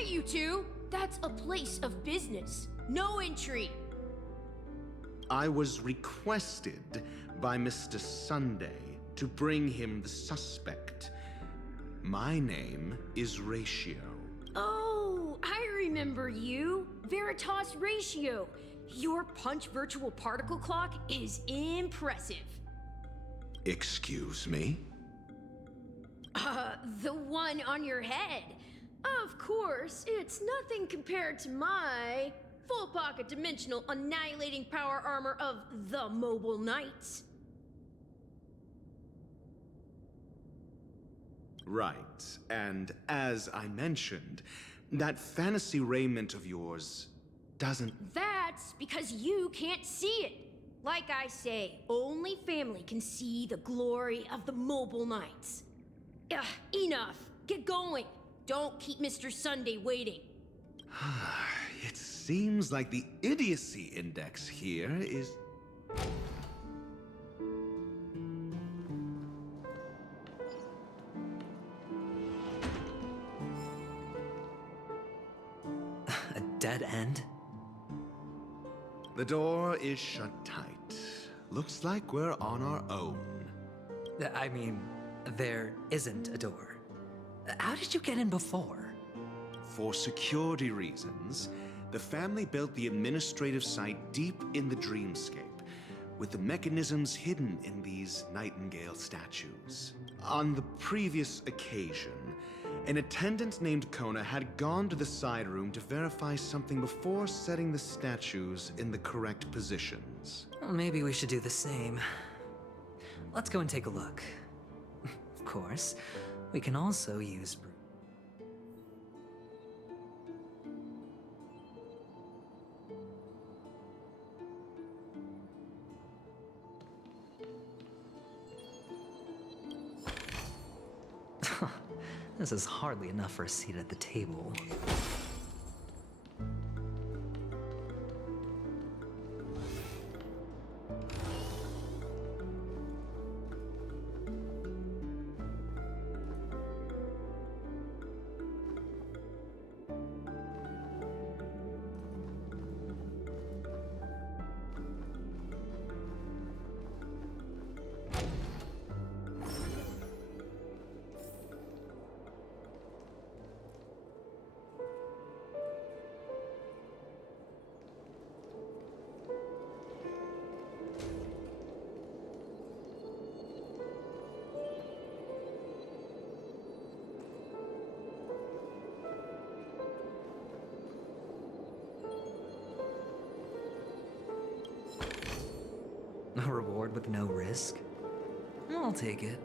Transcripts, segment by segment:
Hey, you two! That's a place of business. No entry. I was requested by Mr. Sunday to bring him the suspect. My name is Ratio. Oh, I remember you. Veritas Ratio. Your punch virtual particle clock is impressive. Excuse me? The one on your head. Of course, it's nothing compared to my full pocket dimensional annihilating power armor of the Mobile Knights. Right, and as I mentioned, that fantasy raiment of yours doesn't... That's because you can't see it. Like I say, only family can see the glory of the Mobile Knights. Ugh, enough. Get going. Don't keep Mr. Sunday waiting. It seems like the idiocy index here is... A dead end? The door is shut tight. Looks like we're on our own. I mean, there isn't a door. How did you get in before? For security reasons, the family built the administrative site deep in the dreamscape, with the mechanisms hidden in these nightingale statues. On the previous occasion, an attendant named Kona had gone to the side room to verify something before setting the statues in the correct positions. Well, maybe we should do the same. Let's go and take a look. Of course, we can also use... This is hardly enough for a seat at the table. A reward with no risk? I'll take it.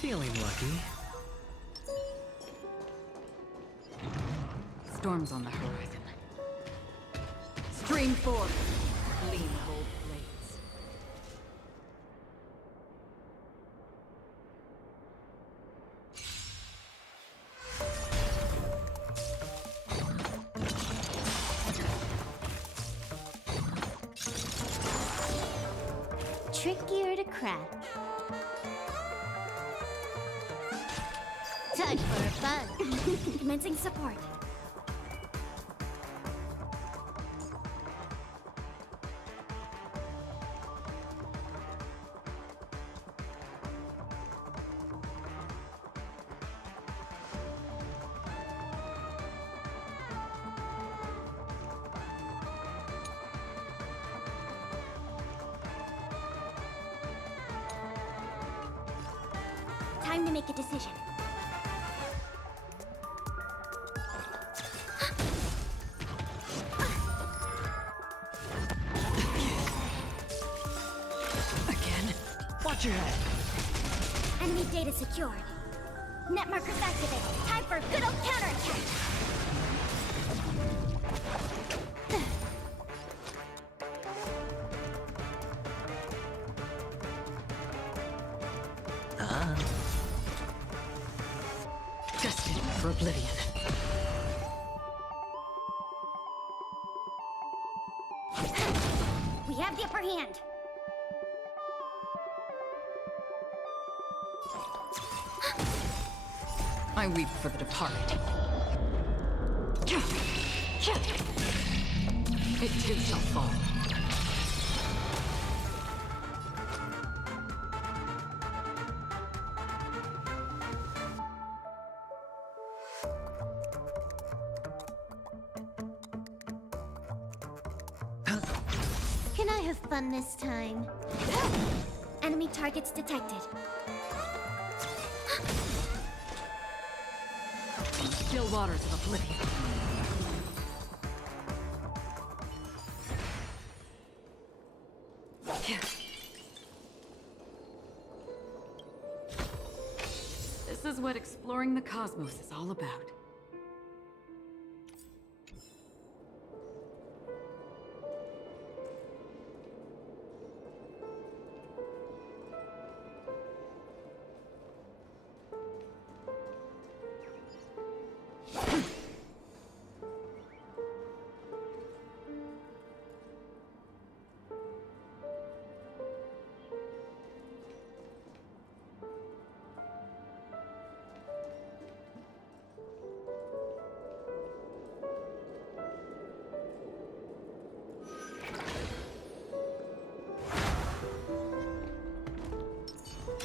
Feeling lucky. Storm's on the horizon. Stream forth. Lean gold blades. Trickier to crack. Time for fun. Commencing support. Time to make a decision. Again? Watch your head. Enemy data secured. Net markers activated. Time for a good old counterattack. Destined for oblivion. We have the upper hand. I weep for the departed. It too shall fall. Can I have fun this time? Enemy targets detected. Still waters of oblivion. This is what exploring the cosmos is all about.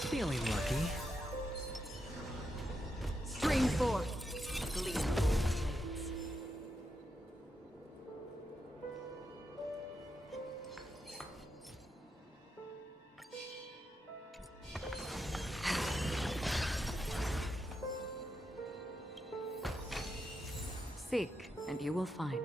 Feeling lucky. Stream forth. Gleamful blades. Seek, and you will find.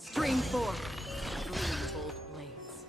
Stream forth. Gleam bold blades.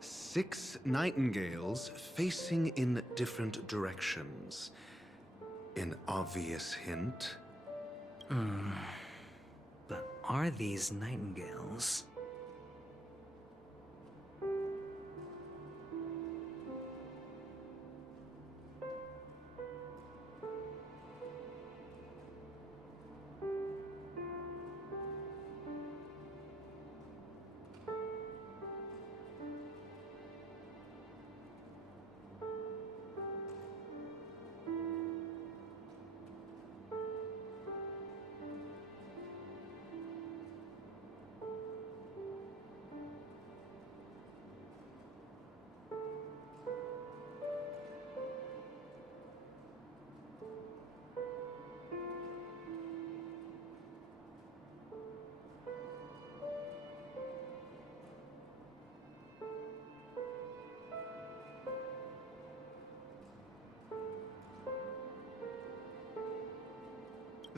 Six nightingales facing in different directions. An obvious hint. But are these nightingales?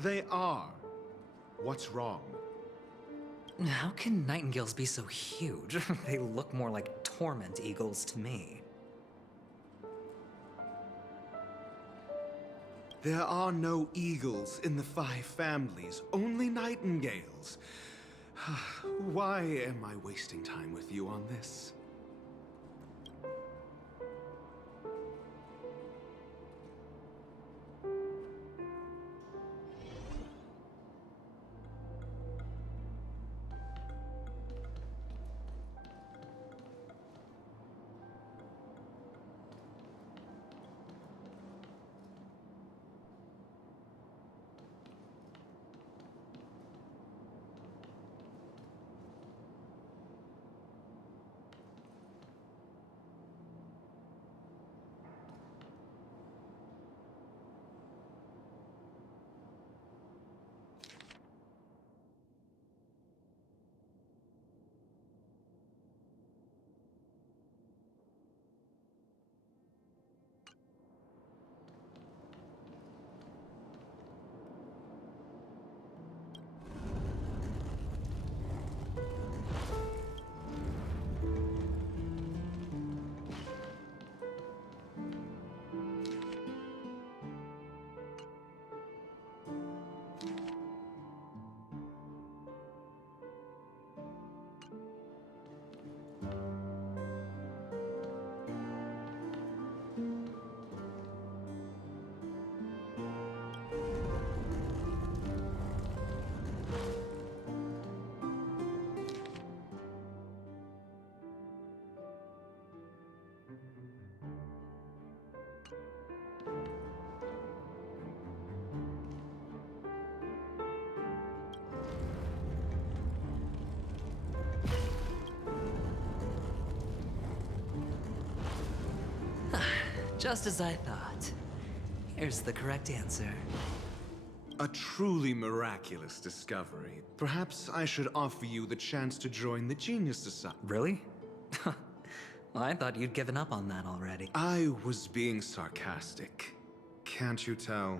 They are. What's wrong? How can nightingales be so huge? They look more like torment eagles to me. There are no eagles in the 5 families, only nightingales. Why am I wasting time with you on this? Just as I thought. Here's the correct answer. A truly miraculous discovery. Perhaps I should offer you the chance to join the Genius Society. Really? Well, I thought you'd given up on that already. I was being sarcastic. Can't you tell?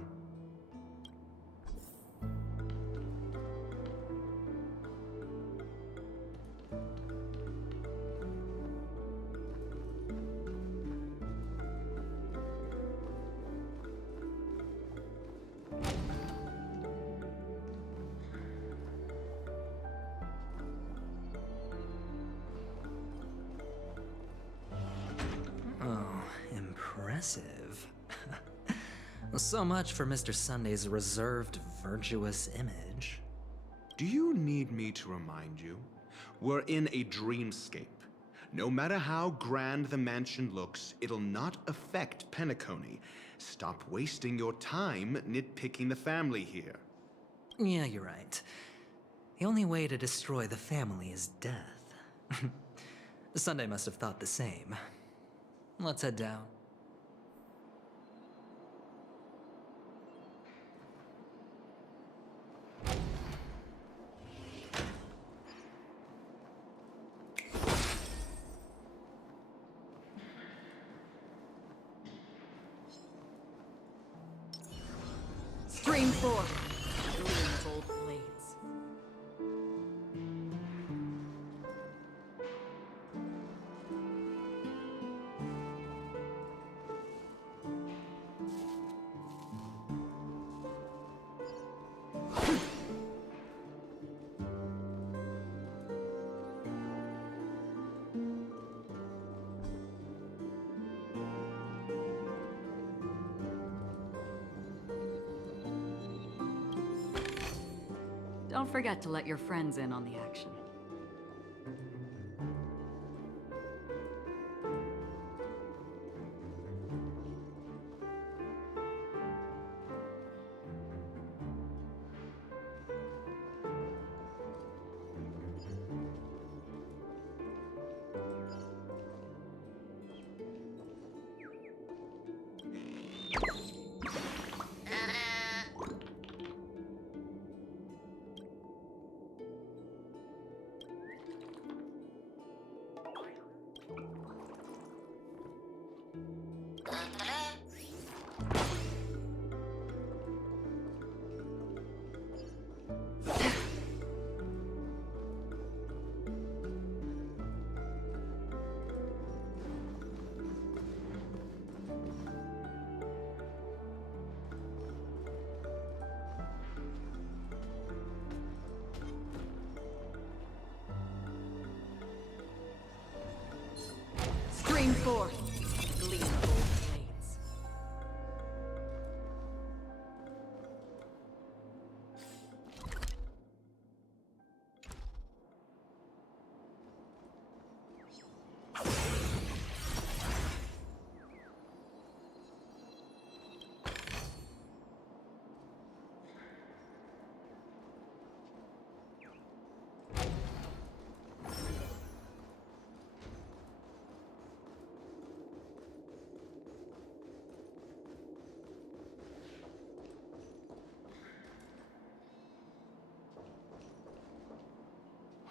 Oh, impressive. So much for Mr. Sunday's reserved, virtuous image. Do you need me to remind you? We're in a dreamscape. No matter how grand the mansion looks, it'll not affect Peniconii. Stop wasting your time nitpicking the family here. Yeah, you're right. The only way to destroy the family is death. Sunday must have thought the same. Let's head down. Stream 4. Julian's old blades. Don't forget to let your friends in on the action.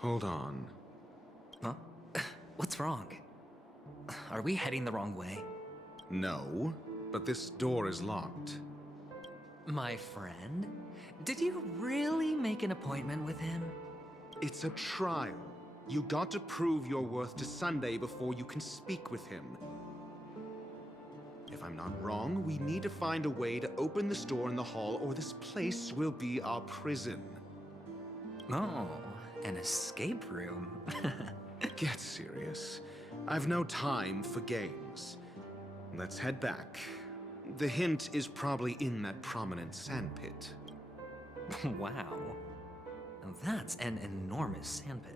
Hold on. Huh? What's wrong? Are we heading the wrong way? No, but this door is locked. My friend? Did you really make an appointment with him? It's a trial. You got to prove your worth to Sunday before you can speak with him. If I'm not wrong, we need to find a way to open this door in the hall, or this place will be our prison. Oh, an escape room. Get serious. I've no time for games. Let's head back. The hint is probably in that prominent sandpit. Wow. That's an enormous sandpit.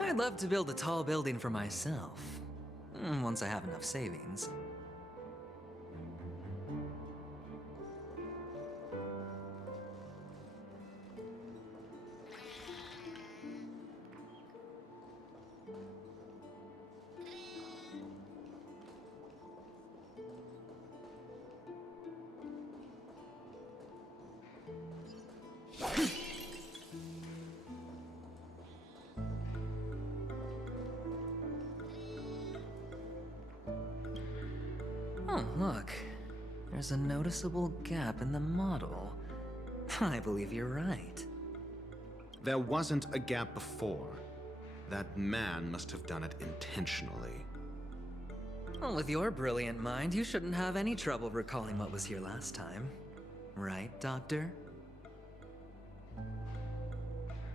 I'd love to build a tall building for myself. Once I have enough savings. Oh, look. There's a noticeable gap in the model. I believe you're right. There wasn't a gap before. That man must have done it intentionally. Well, with your brilliant mind, you shouldn't have any trouble recalling what was here last time. Right, Doctor?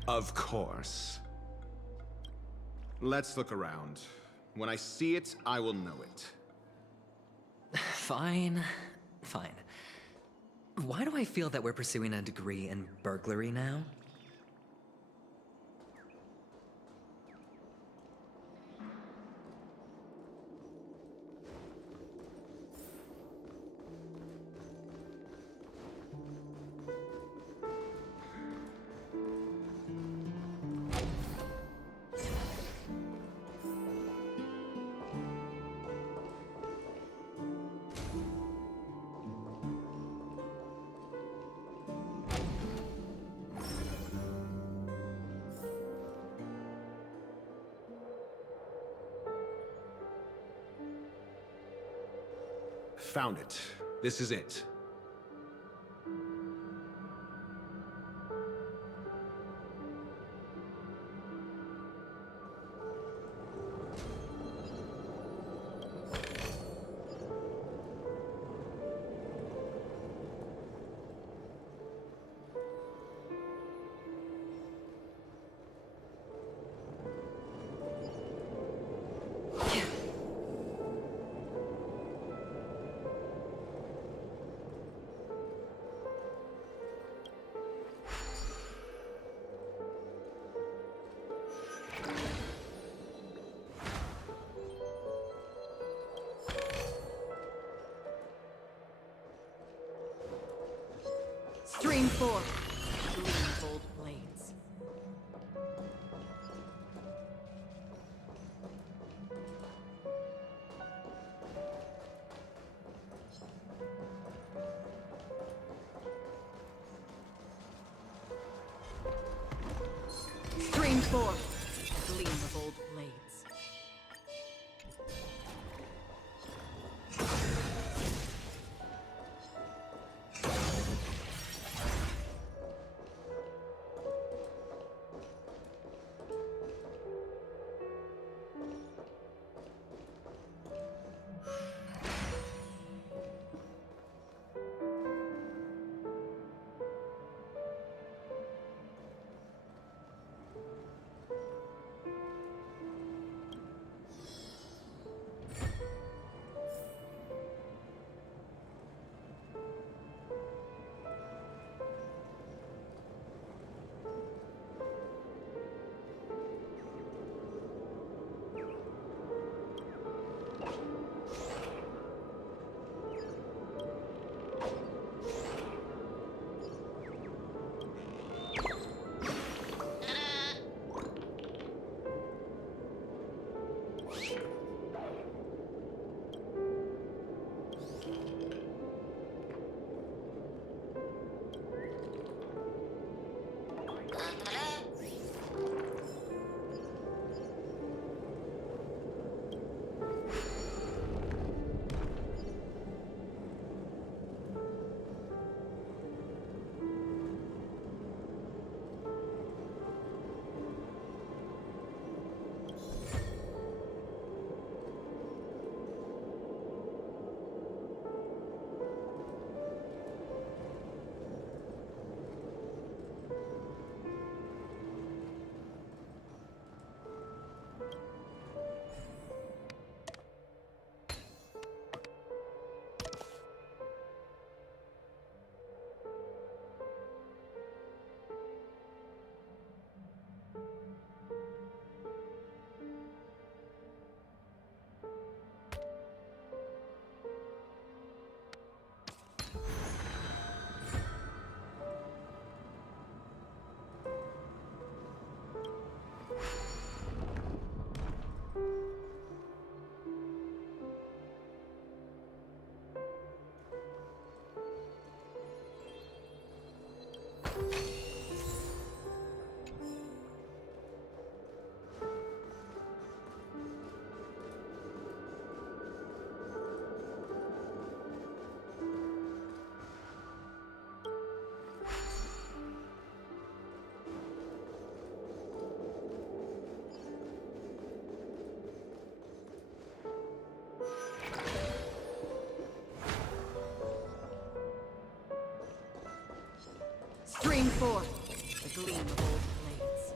Of course. Let's look around. When I see it, I will know it. Fine. Fine. Why do I feel that we're pursuing a degree in burglary now? Found it. This is it. Stream 4. Gleambold blades. Stream 4. Gleam of old blades. Strain 4. The gleam of old blades.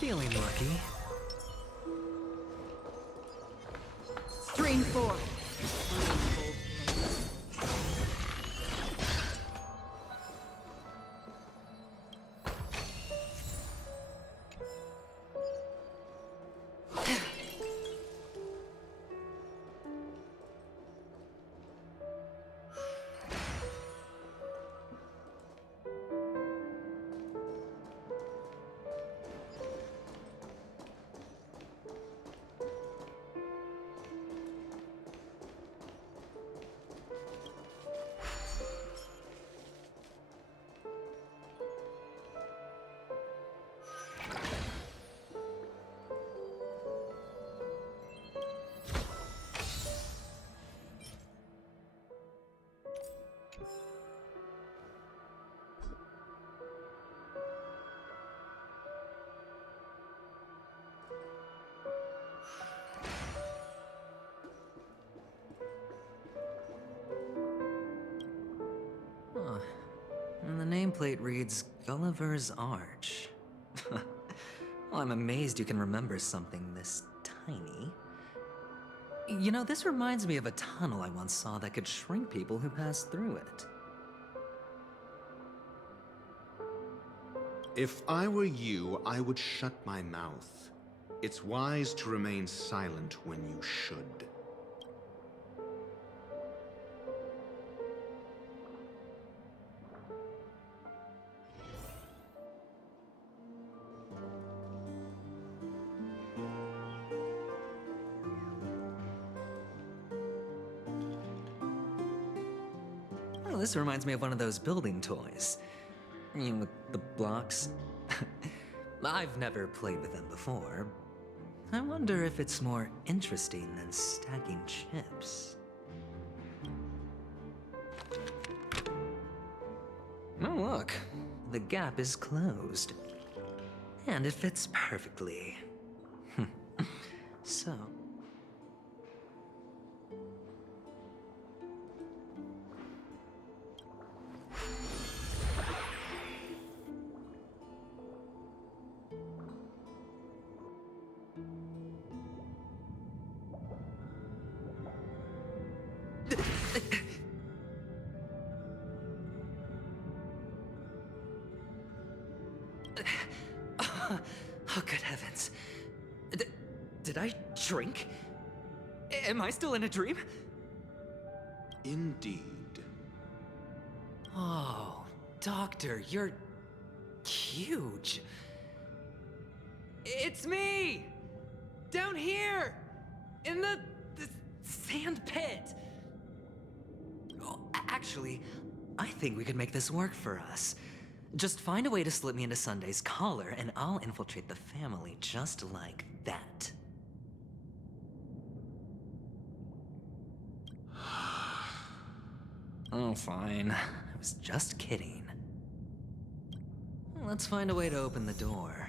Feeling lucky. Strain 4. The gleam of old blades. Huh. And the nameplate reads Gulliver's Arch. Well, I'm amazed you can remember something this tiny. You know, this reminds me of a tunnel I once saw that could shrink people who passed through it. If I were you, I would shut my mouth. It's wise to remain silent when you should. Well, this reminds me of one of those building toys. You know, with the blocks. I've never played with them before. I wonder if it's more interesting than stacking chips. Oh, look. The gap is closed. And it fits perfectly. So... Oh, good heavens. Did I drink? Am I still in a dream? Indeed. Oh, Doctor, you're huge. It's me! Down here! In the sand pit! Oh, actually, I think we could make this work for us. Just find a way to slip me into Sunday's collar, and I'll infiltrate the family just like that. Oh, fine. I was just kidding. Let's find a way to open the door.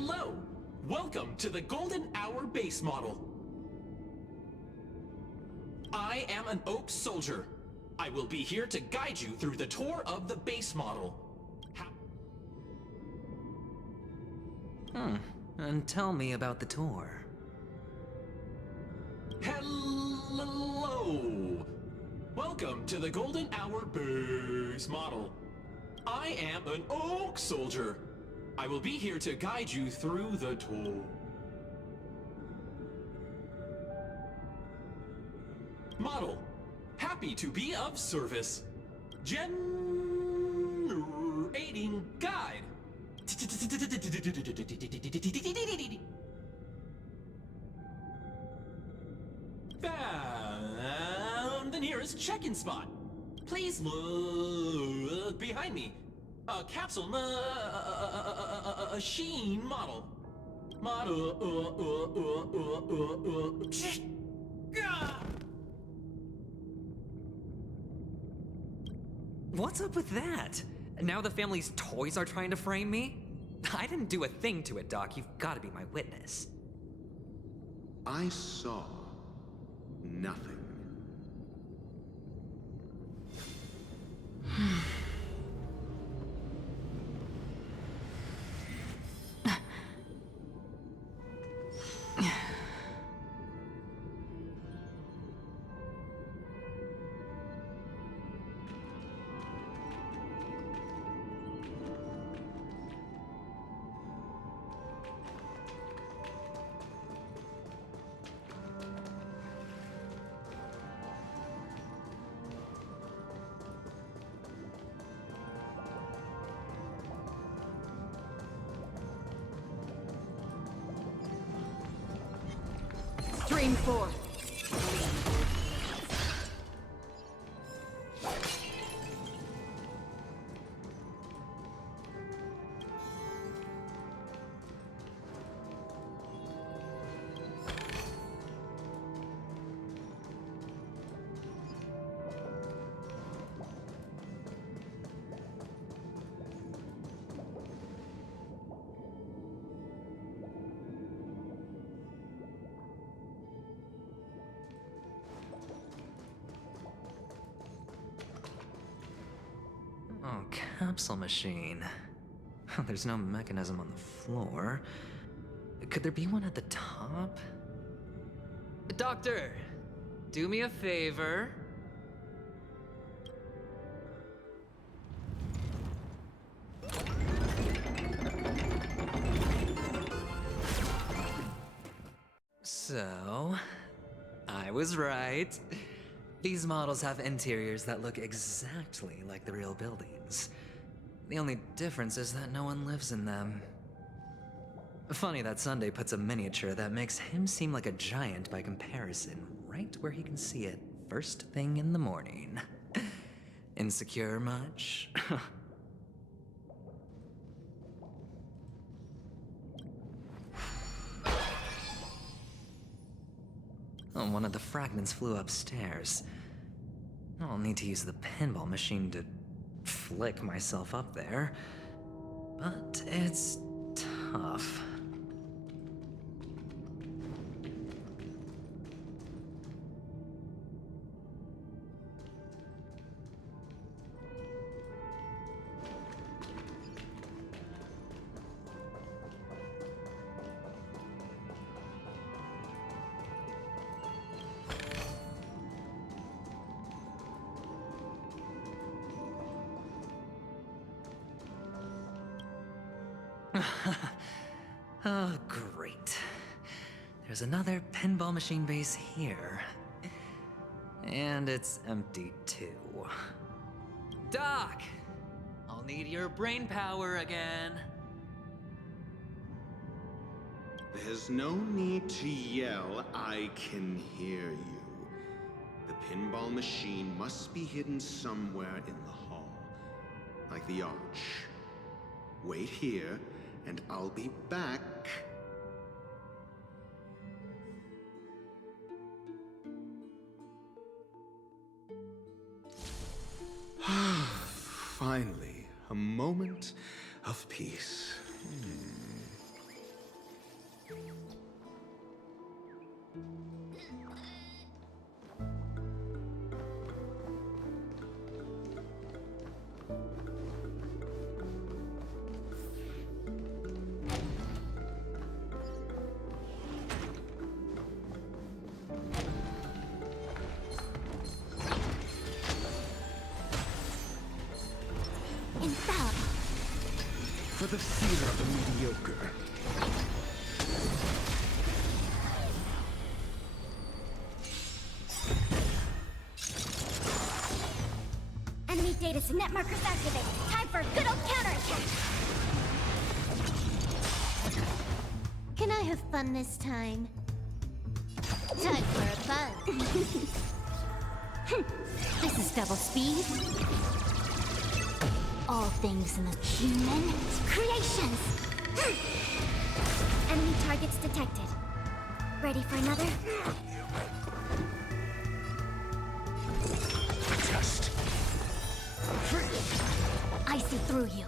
Hello! Welcome to the Golden Hour base model. I am an Oak Soldier. I will be here to guide you through the tour of the base model. And tell me about the tour. Hello! Welcome to the Golden Hour base model. I am an Oak Soldier. I will be here to guide you through the tour. Model, happy to be of service. Generating guide. Found the nearest check-in spot. Please look behind me. A capsule machine model. What's up with that? Now the family's toys are trying to frame me? I didn't do a thing to it, Doc. You've got to be my witness. I saw nothing. Stream 4. Oh, capsule machine. There's no mechanism on the floor. Could there be one at the top? Doctor, do me a favor. So, I was right. These models have interiors that look exactly like the real buildings. The only difference is that no one lives in them. Funny that Sunday puts a miniature that makes him seem like a giant by comparison, right where he can see it first thing in the morning. Insecure much? Oh, one of the fragments flew upstairs. I'll need to use the pinball machine to flick myself up there. But it's tough. Oh, great. There's another pinball machine base here. And it's empty too. Doc! I'll need your brain power again. There's no need to yell, I can hear you. The pinball machine must be hidden somewhere in the hall. Like the arch. Wait here, and I'll be back. Finally, a moment of peace. Infallible. For the fear of the mediocre. Enemy data net markers activated. Time for a good old counterattack. Can I have fun this time? Time for a fun. This is double speed. All things in the human creations. Enemy targets detected. Ready for another? Just. I see through you.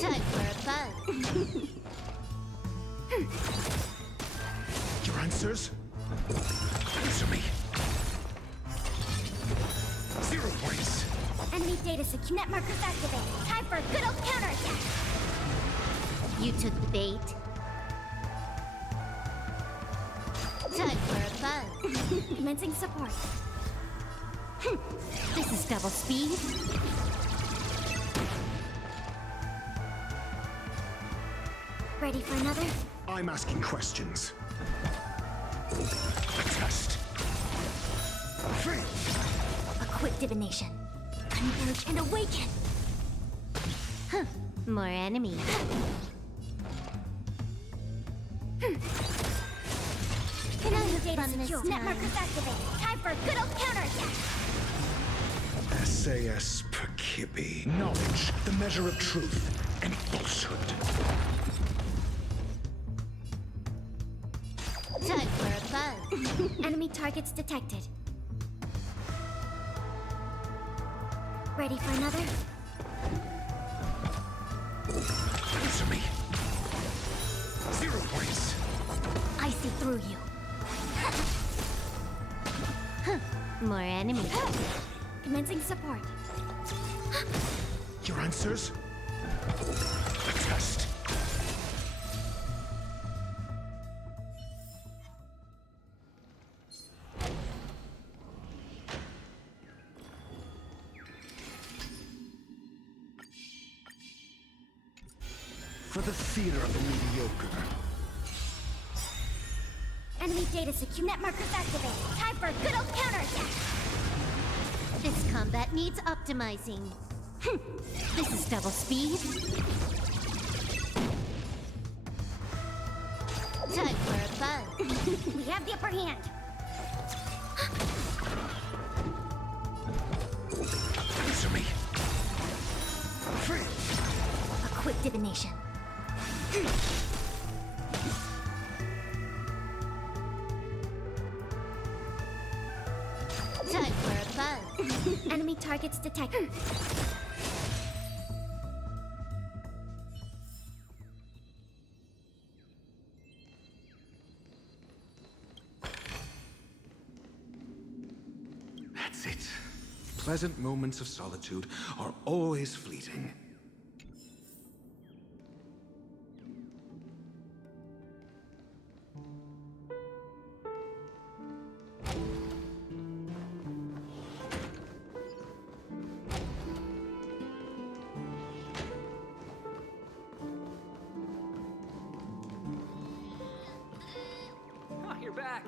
Time for a fun. Your answers? Answer me. 0 points. Enemy data net markers activated. Time for a good old counterattack. You took the bait. Time for a fun. Commencing support. This is double speed. Ready for another? I'm asking questions. A test. A quick divination. Converge and awaken. Huh. More enemies. Can I have fun this time? Net markers activated. Time for a good old counterattack. SAS per Kibbe. Knowledge, the measure of truth and falsehood. Time for a fun. Enemy targets detected. Ready for another? Answer me. 0 points. I see through you. More enemies. Commencing support. Your answers? A test. For the theater of the mediocre. Enemy data net markers activated. Time for a good old counterattack. This combat needs optimizing. This is double speed. Time for a fun. We have the upper hand. Answer me. A quick divination. Time for a fun. Enemy targets detected. That's it. Pleasant moments of solitude are always fleeting. Oh, you're back.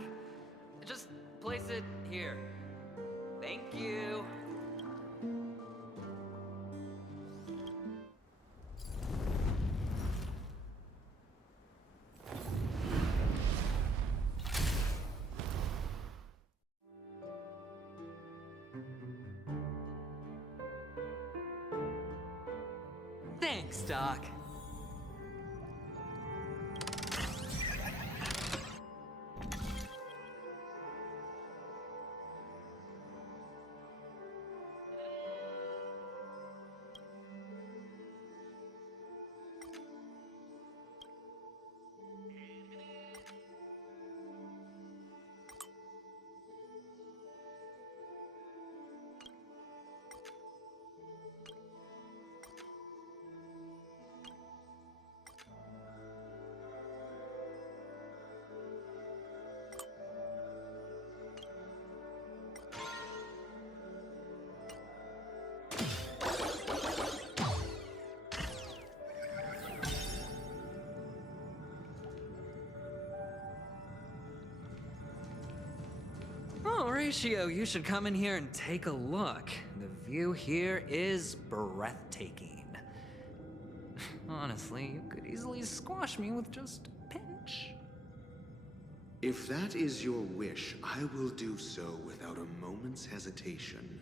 Just place it here. Thank you. Thanks, Doc. Horatio, you should come in here and take a look. The view here is breathtaking. Honestly, you could easily squash me with just a pinch. If that is your wish, I will do so without a moment's hesitation.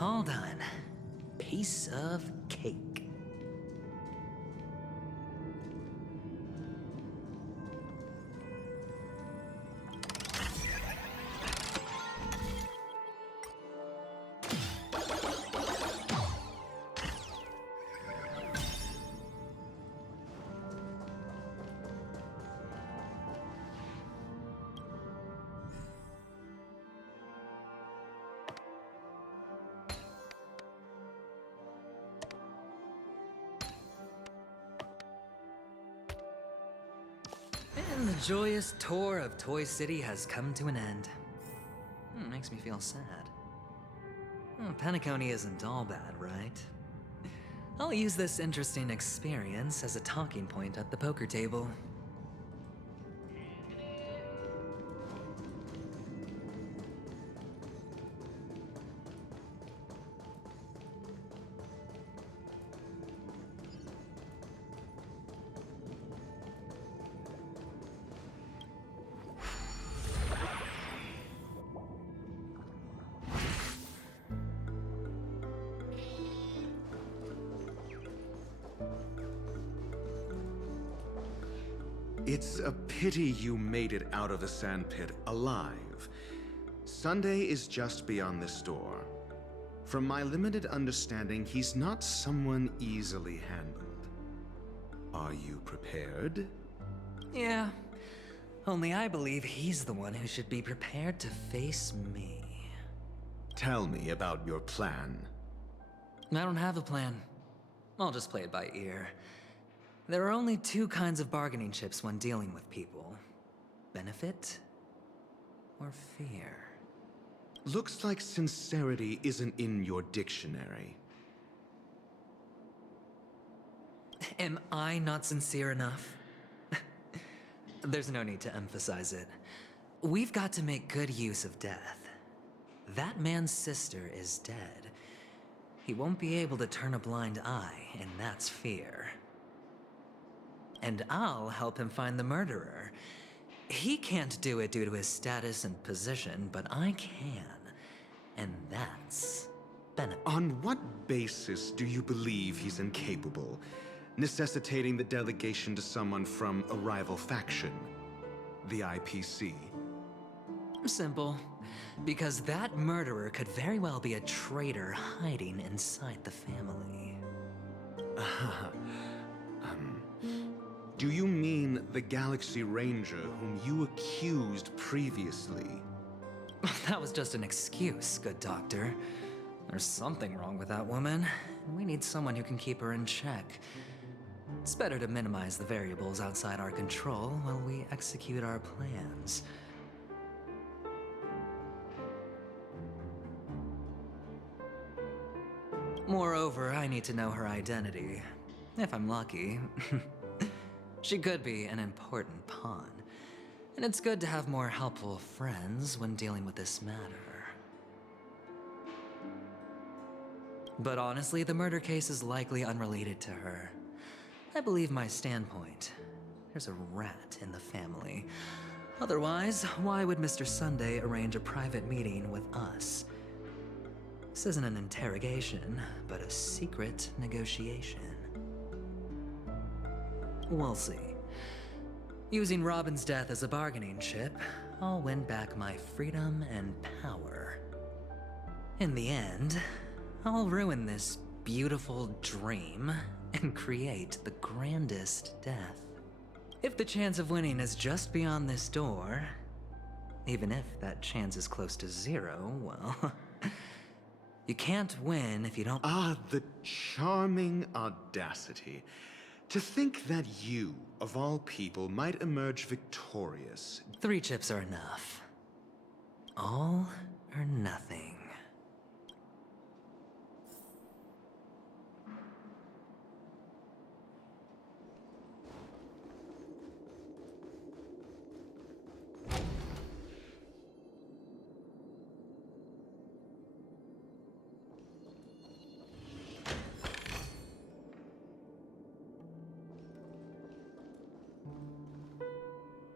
All done. Piece of cake. And the joyous tour of Toy City has come to an end. Makes me feel sad. Peniconii isn't all bad, right? I'll use this interesting experience as a talking point at the poker table. It's a pity you made it out of the sandpit alive. Sunday is just beyond this door. From my limited understanding, he's not someone easily handled. Are you prepared? Yeah. Only I believe he's the one who should be prepared to face me. Tell me about your plan. I don't have a plan. I'll just play it by ear. There are only two kinds of bargaining chips when dealing with people. Benefit or fear. Looks like sincerity isn't in your dictionary. Am I not sincere enough? There's no need to emphasize it. We've got to make good use of death. That man's sister is dead. He won't be able to turn a blind eye, and that's fear. And I'll help him find the murderer. He can't do it due to his status and position, but I can. And that's benefit. On what basis do you believe he's incapable, necessitating the delegation to someone from a rival faction? The IPC? Simple. Because that murderer could very well be a traitor hiding inside the family. Do you mean the Galaxy Ranger whom you accused previously? That was just an excuse, good doctor. There's something wrong with that woman, and we need someone who can keep her in check. It's better to minimize the variables outside our control while we execute our plans. Moreover, I need to know her identity. If I'm lucky. She could be an important pawn. And it's good to have more helpful friends when dealing with this matter. But honestly, the murder case is likely unrelated to her. I believe my standpoint. There's a rat in the family. Otherwise, why would Mr. Sunday arrange a private meeting with us? This isn't an interrogation, but a secret negotiation. We'll see. Using Robin's death as a bargaining chip, I'll win back my freedom and power. In the end, I'll ruin this beautiful dream and create the grandest death. If the chance of winning is just beyond this door, Even if that chance is close to zero, well, you can't win if you don't. Ah, the charming audacity. To think that you, of all people, might emerge victorious. 3 chips are enough. All or nothing.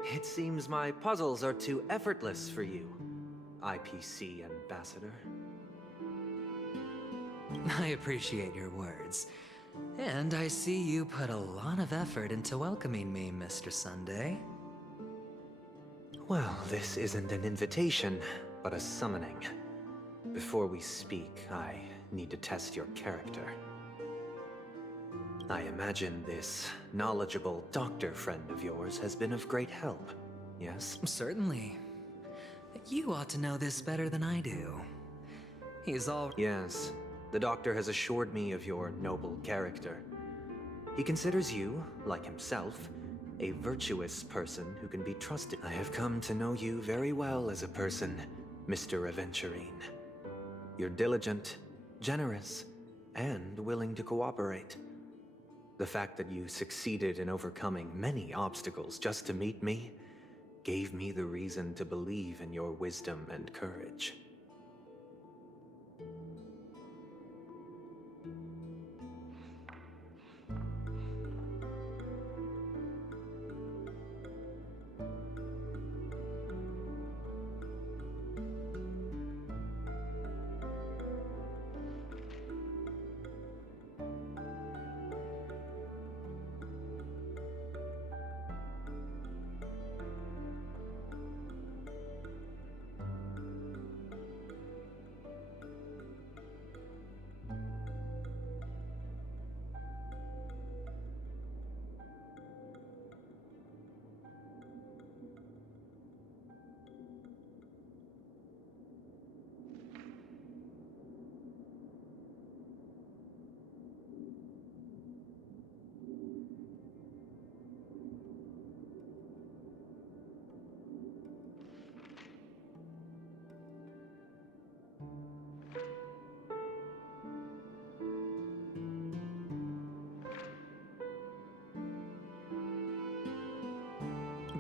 It seems my puzzles are too effortless for you, IPC Ambassador. I appreciate your words. And I see you put a lot of effort into welcoming me, Mr. Sunday. Well, this isn't an invitation, but a summoning. Before we speak, I need to test your character. I imagine this knowledgeable doctor friend of yours has been of great help, yes? Certainly. You ought to know this better than I do. He's all... Yes, the doctor has assured me of your noble character. He considers you, like himself, a virtuous person who can be trusted. I have come to know you very well as a person, Mr. Aventurine. You're diligent, generous, and willing to cooperate. The fact that you succeeded in overcoming many obstacles just to meet me gave me the reason to believe in your wisdom and courage.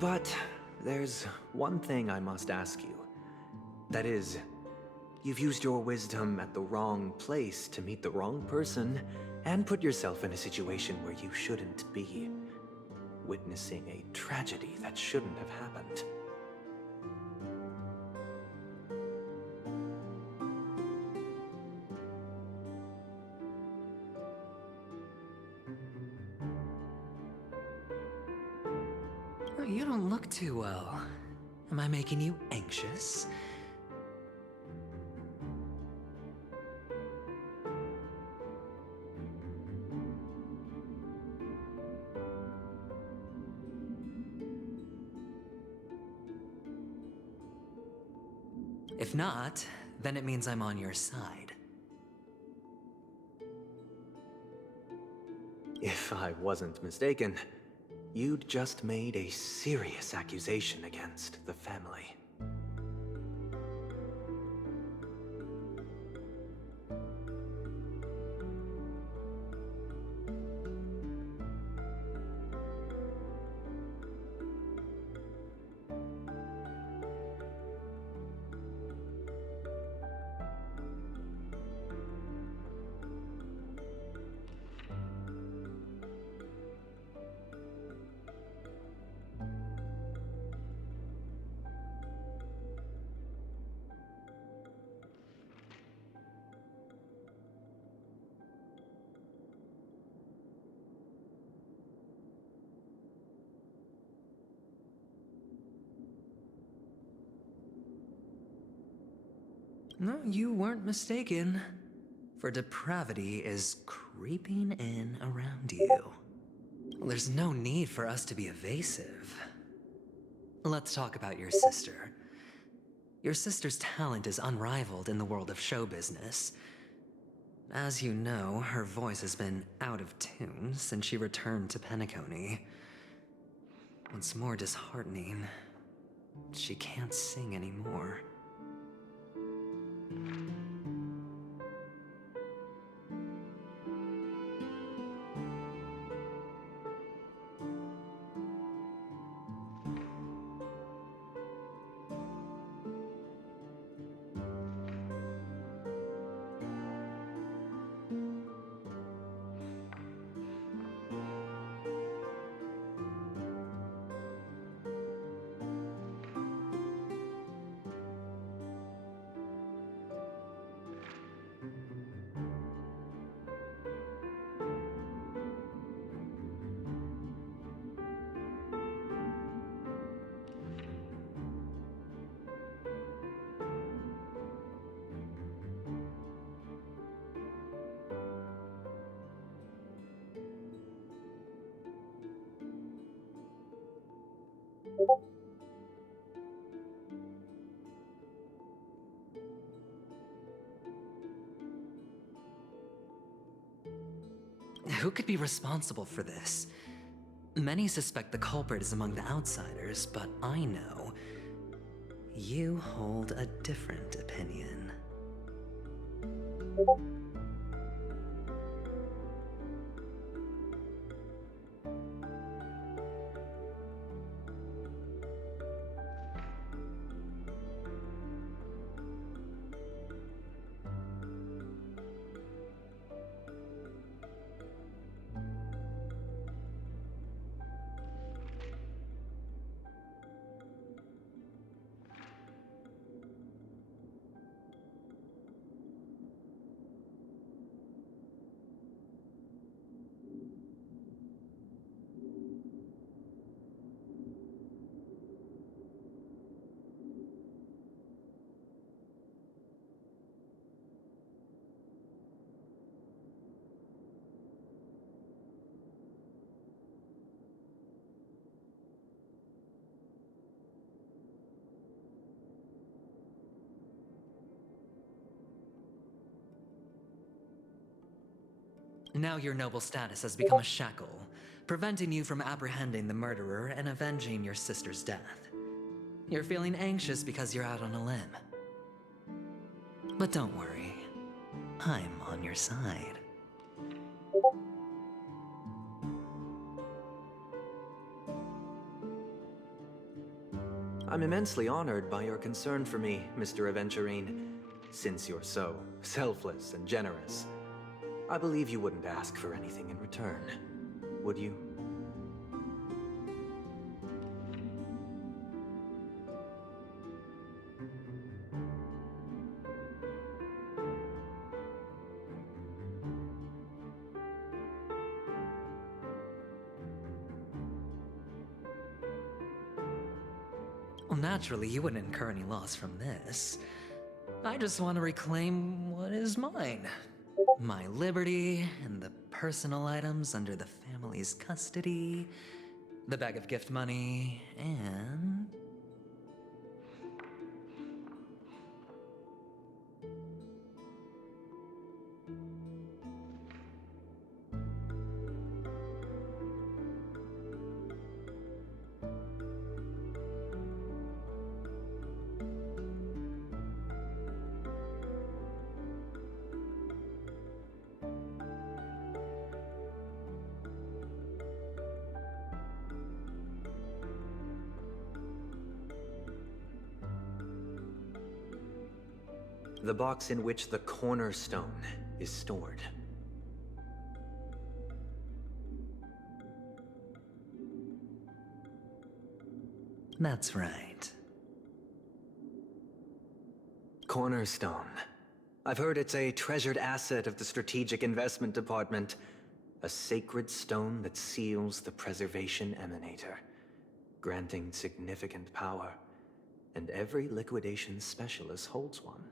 But there's one thing I must ask you. That is, you've used your wisdom at the wrong place to meet the wrong person and put yourself in a situation where you shouldn't be, witnessing a tragedy that shouldn't have happened. You don't look too well. Am I making you anxious? If not, then it means I'm on your side. If I wasn't mistaken, you'd just made a serious accusation against the family. No, you weren't mistaken. For depravity is creeping in around you. Well, there's no need for us to be evasive. Let's talk about your sister. Your sister's talent is unrivaled in the world of show business. As you know, her voice has been out of tune since she returned to Peniconii. What's more disheartening, she can't sing anymore. Who could be responsible for this? Many suspect the culprit is among the outsiders, but I know you hold a different opinion. Now your noble status has become a shackle, preventing you from apprehending the murderer and avenging your sister's death. You're feeling anxious because you're out on a limb. But don't worry, I'm on your side. I'm immensely honored by your concern for me, Mr. Aventurine. Since you're so selfless and generous, I believe you wouldn't ask for anything in return, would you? Well, naturally, you wouldn't incur any loss from this. I just want to reclaim what is mine. My liberty and the personal items under the family's custody, the bag of gift money, and... The box in which the cornerstone is stored. That's right. Cornerstone. I've heard it's a treasured asset of the Strategic Investment Department. A sacred stone that seals the Preservation Emanator, granting significant power. And every liquidation specialist holds one.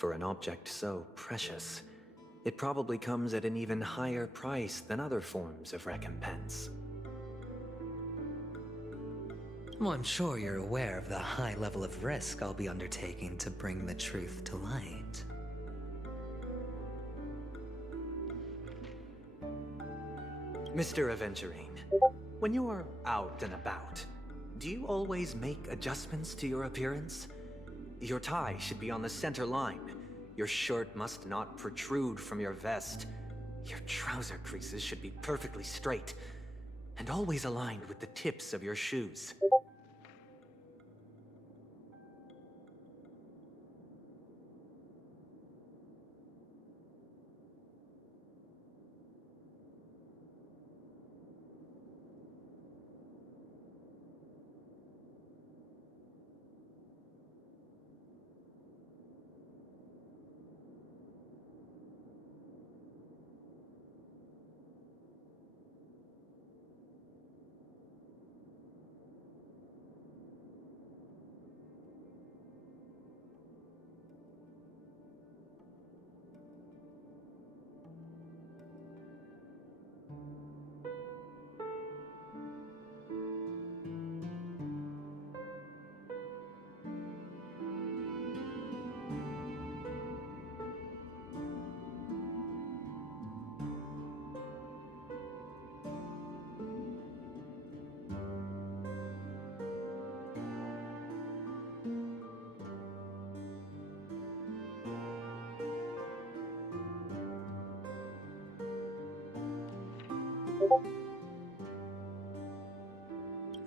For an object so precious, it probably comes at an even higher price than other forms of recompense. Well, I'm sure you're aware of the high level of risk I'll be undertaking to bring the truth to light. Mr. Aventurine, when you're out and about, do you always make adjustments to your appearance? Your tie should be on the center line. Your shirt must not protrude from your vest. Your trouser creases should be perfectly straight, and always aligned with the tips of your shoes.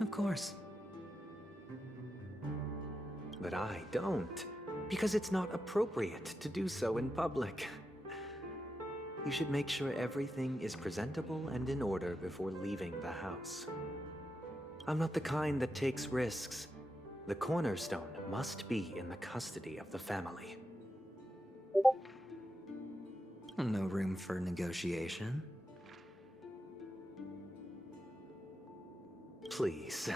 Of course. But I don't, because it's not appropriate to do so in public. You should make sure everything is presentable and in order before leaving the house. I'm not the kind that takes risks. The cornerstone must be in the custody of the family. No room for negotiation. Please,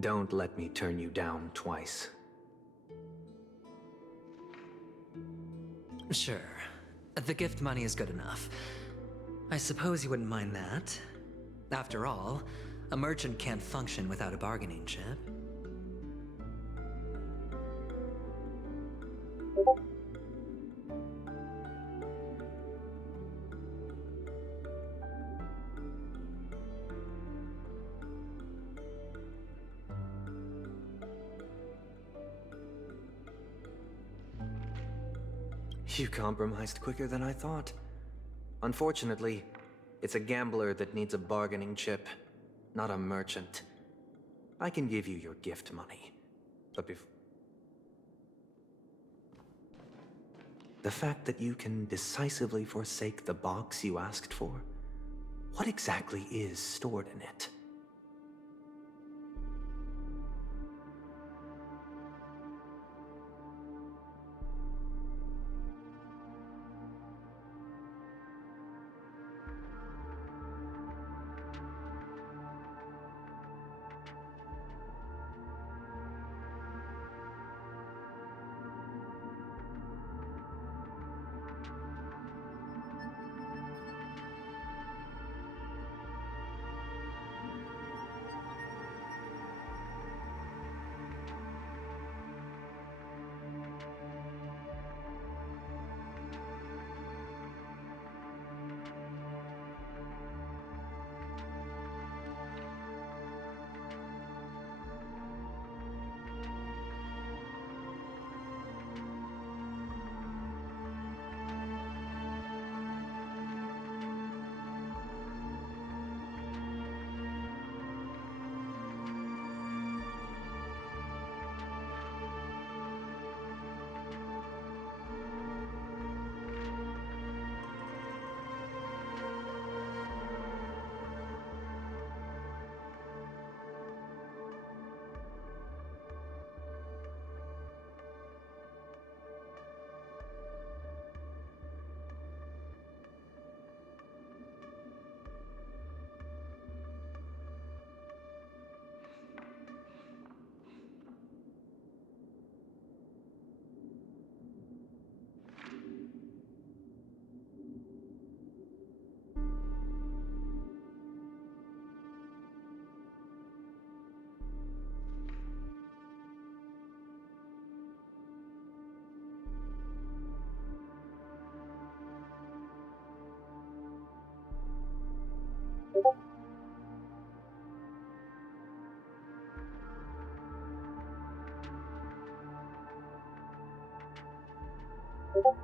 don't let me turn you down twice. Sure. The gift money is good enough. I suppose you wouldn't mind that. After all, a merchant can't function without a bargaining chip. You compromised quicker than I thought. Unfortunately, it's a gambler that needs a bargaining chip, not a merchant. I can give you your gift money, but the fact that you can decisively forsake the box you asked for, what exactly is stored in it? Oh,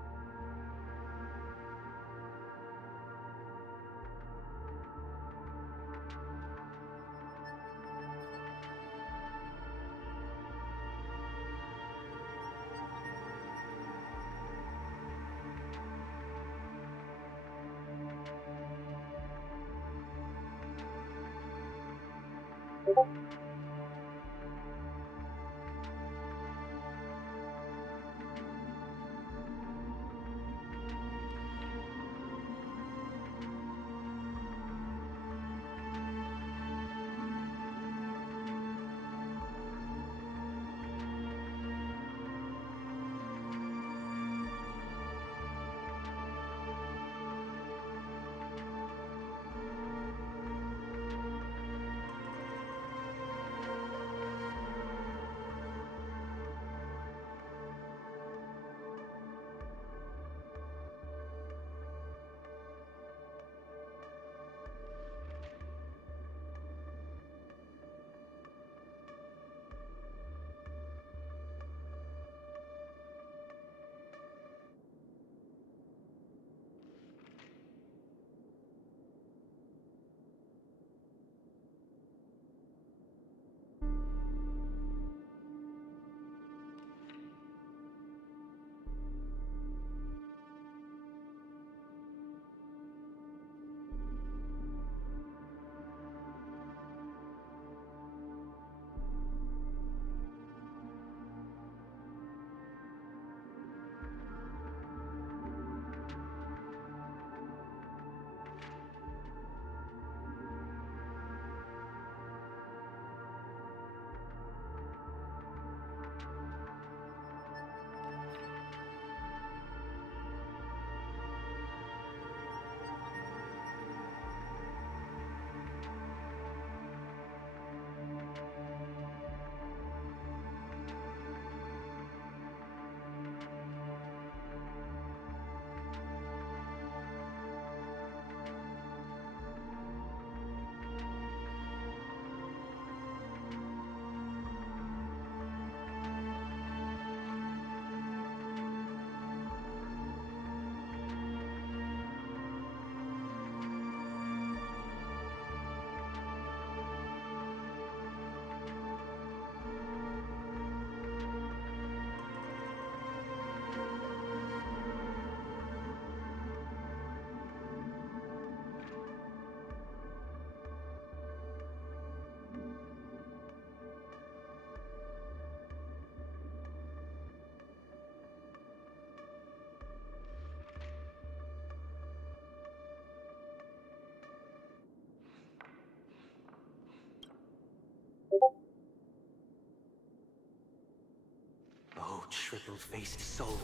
triple-faced soul,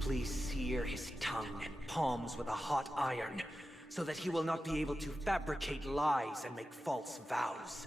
please sear his tongue and palms with a hot iron, so that he will not be able to fabricate lies and make false vows.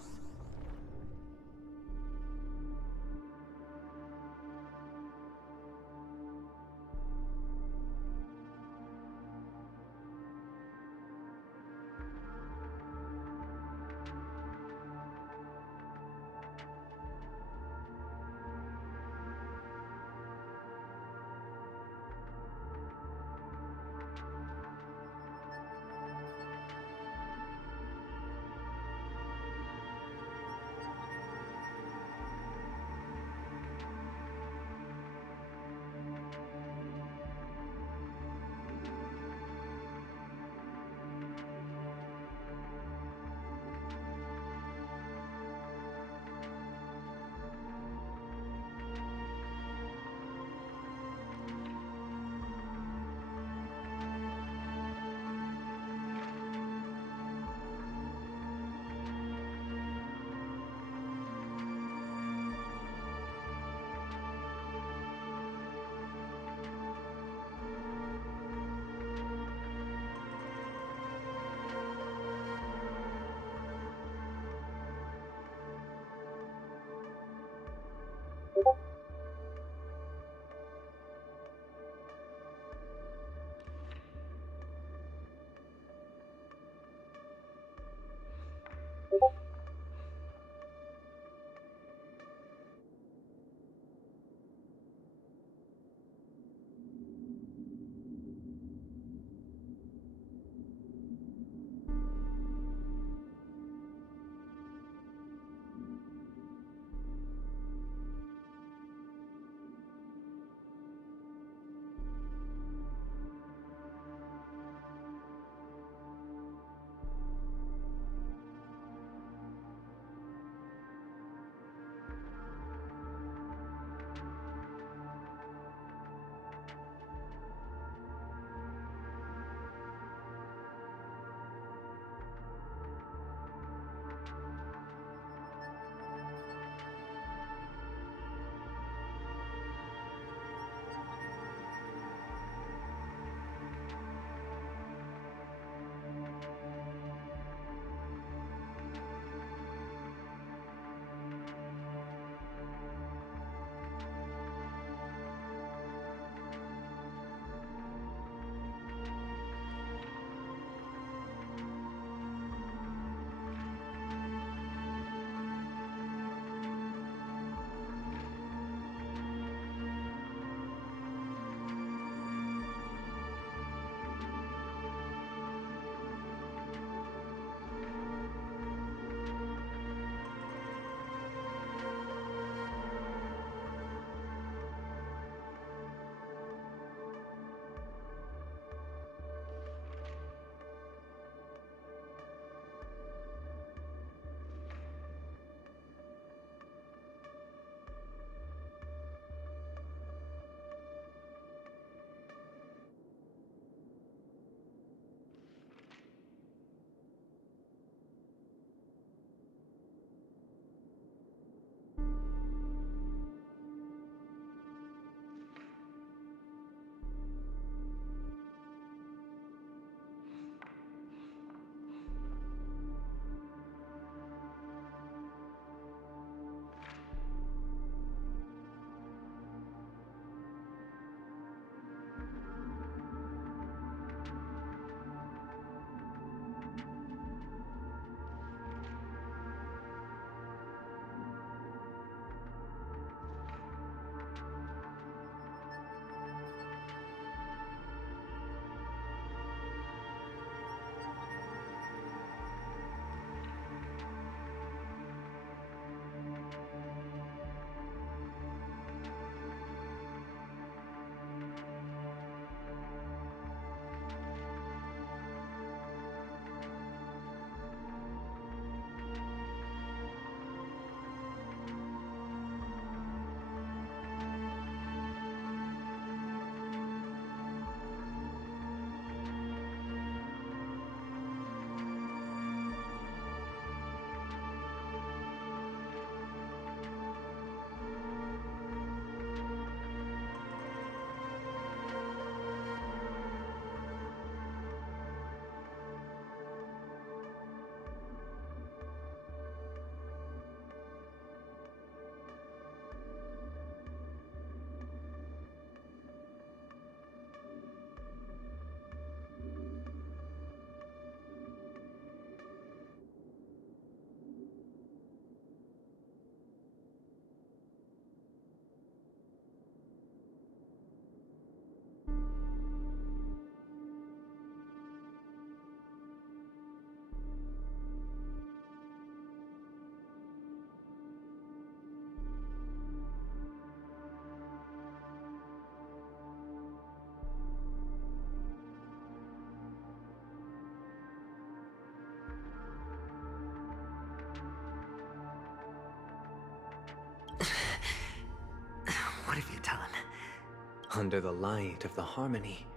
Under the light of the harmony,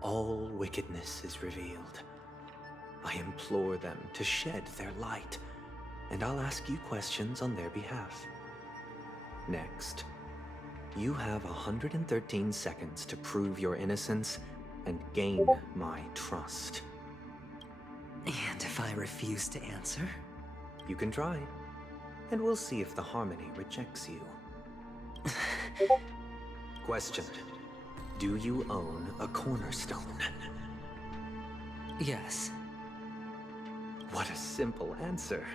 all wickedness is revealed. I implore them to shed their light, and I'll ask you questions on their behalf. Next, you have 113 seconds to prove your innocence and gain my trust. And if I refuse to answer? You can try, and we'll see if the harmony rejects you. Question. Do you own a cornerstone? Yes. What a simple answer.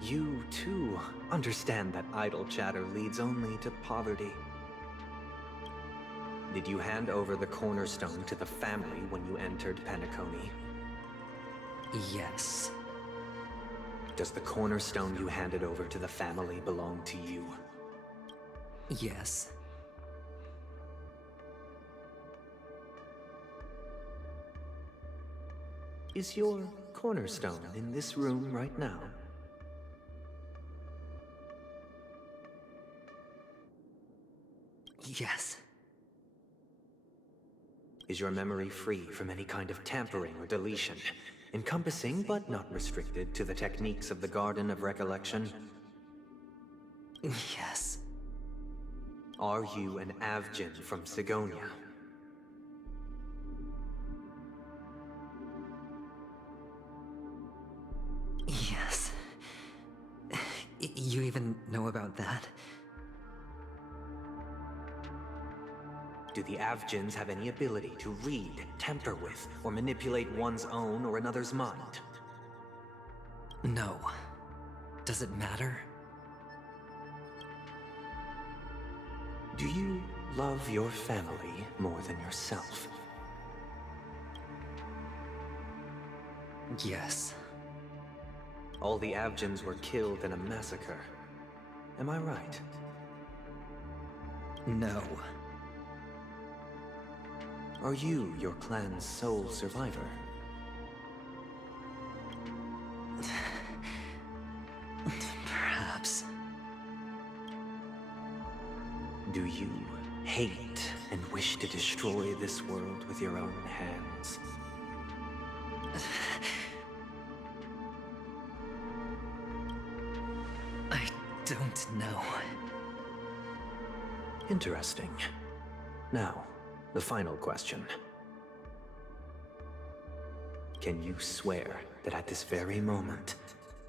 You, too, understand that idle chatter leads only to poverty. Did you hand over the cornerstone to the family when you entered Peniconii? Yes. Does the cornerstone you handed over to the family belong to you? Yes. Is your cornerstone in this room right now? Yes. Is your memory free from any kind of tampering or deletion, encompassing but not restricted to the techniques of the Garden of Recollection? Yes. Are you an Avgin from Sigonia? Yes. You even know about that? Do the Avgins have any ability to read, tamper with, or manipulate one's own or another's mind? No. Does it matter? Do you love your family more than yourself? Yes. All the Avgins were killed in a massacre. Am I right? No. Are you your clan's sole survivor? Perhaps. Do you hate and wish to destroy this world with your own hands? I don't know. Interesting. Now, the final question. Can you swear that at this very moment,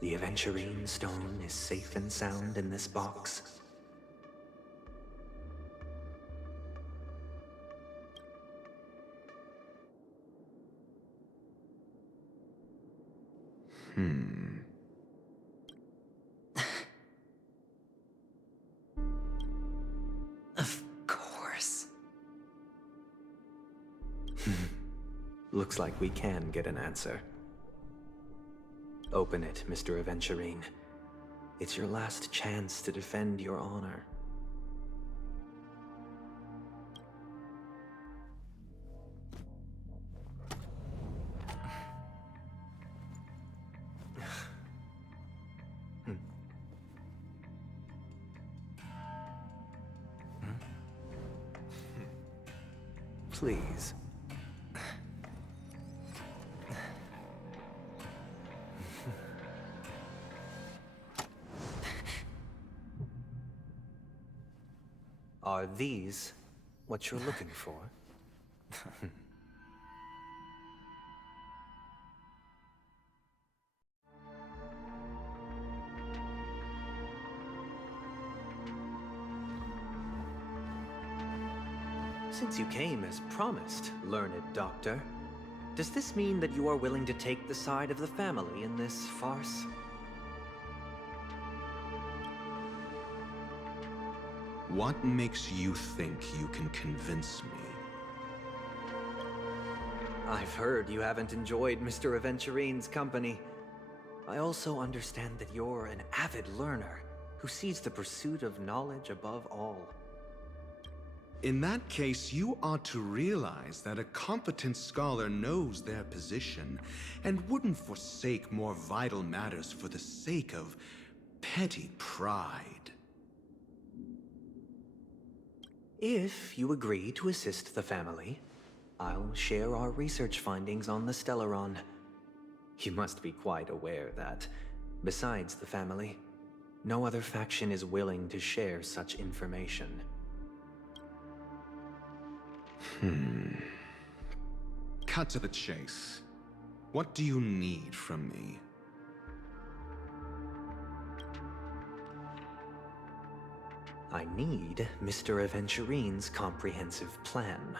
the Aventurine stone is safe and sound in this box? Of course. Looks like we can get an answer. Open it, Mr. Aventurine. It's your last chance to defend your honor. Please. Are these what you're looking for? Since you came as promised, learned doctor, does this mean that you are willing to take the side of the family in this farce? What makes you think you can convince me? I've heard you haven't enjoyed Mr. Aventurine's company. I also understand that you're an avid learner who sees the pursuit of knowledge above all. In that case, you ought to realize that a competent scholar knows their position and wouldn't forsake more vital matters for the sake of petty pride. If you agree to assist the family, I'll share our research findings on the Stellaron. You must be quite aware that, besides the family, no other faction is willing to share such information. Cut to the chase. What do you need from me? I need Mr. Aventurine's comprehensive plan.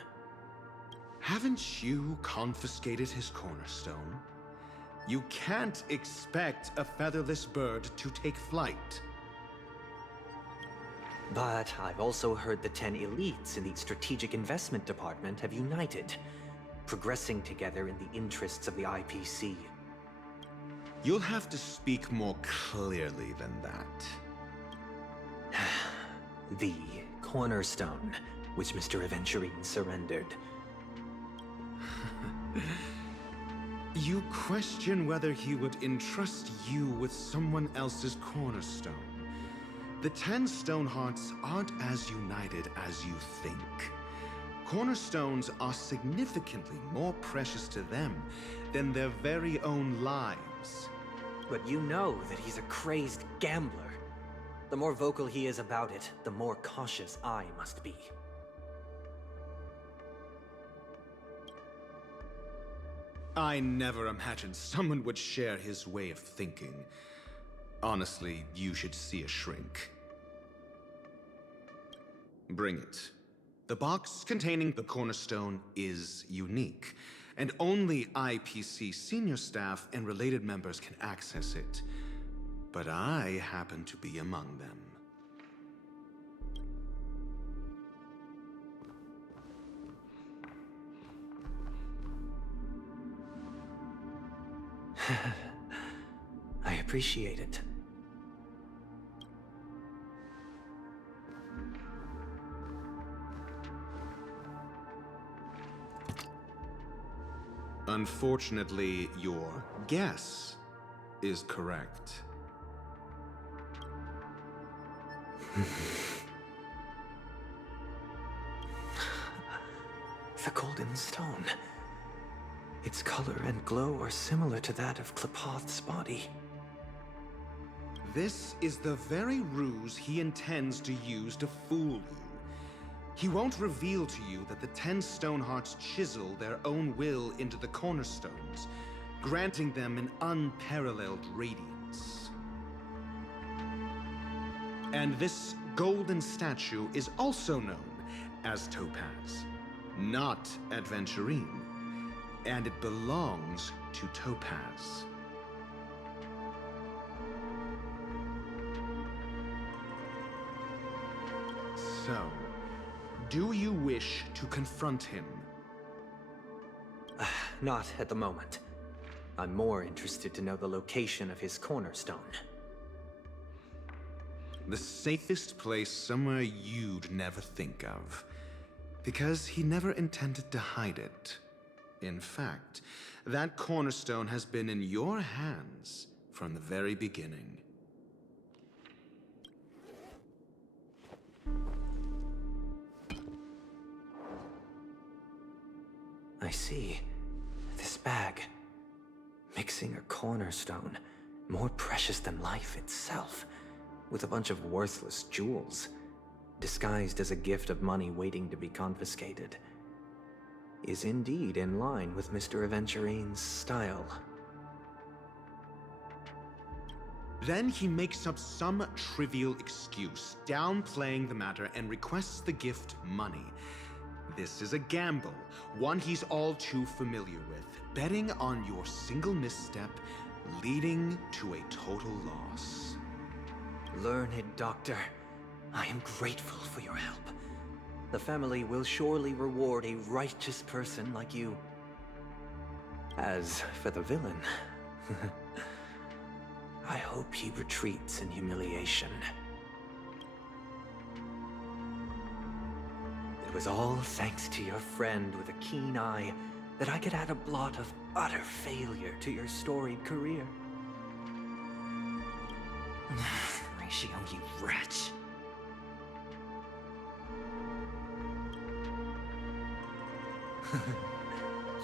Haven't you confiscated his cornerstone? You can't expect a featherless bird to take flight. But I've also heard the 10 elites in the Strategic Investment Department have united, progressing together in the interests of the IPC. You'll have to speak more clearly than that. The cornerstone, which Mr. Aventurine surrendered. You question whether he would entrust you with someone else's cornerstone. The 10 Stonehearts aren't as united as you think. Cornerstones are significantly more precious to them than their very own lives. But you know that he's a crazed gambler. The more vocal he is about it, the more cautious I must be. I never imagined someone would share his way of thinking. Honestly, you should see a shrink. Bring it. The box containing the cornerstone is unique, and only IPC senior staff and related members can access it. But I happen to be among them. I appreciate it. Unfortunately, your guess is correct. The golden stone. Its color and glow are similar to that of Klepoth's body. This is the very ruse he intends to use to fool you. He won't reveal to you that the 10 Stonehearts chisel their own will into the cornerstones, granting them an unparalleled radiance. And this golden statue is also known as Topaz, not Adventurine, and it belongs to Topaz. So, do you wish to confront him? Not at the moment. I'm more interested to know the location of his cornerstone. The safest place somewhere you'd never think of. Because he never intended to hide it. In fact, that cornerstone has been in your hands from the very beginning. I see. This bag. Mixing a cornerstone, more precious than life itself, with a bunch of worthless jewels, disguised as a gift of money waiting to be confiscated, is indeed in line with Mr. Aventurine's style. Then he makes up some trivial excuse, downplaying the matter, and requests the gift money. This is a gamble, one he's all too familiar with, betting on your single misstep, leading to a total loss. Learned doctor, I am grateful for your help. The family will surely reward a righteous person like you. As for the villain, I hope he retreats in humiliation. It was all thanks to your friend with a keen eye that I could add a blot of utter failure to your storied career. Ratio, you wretch.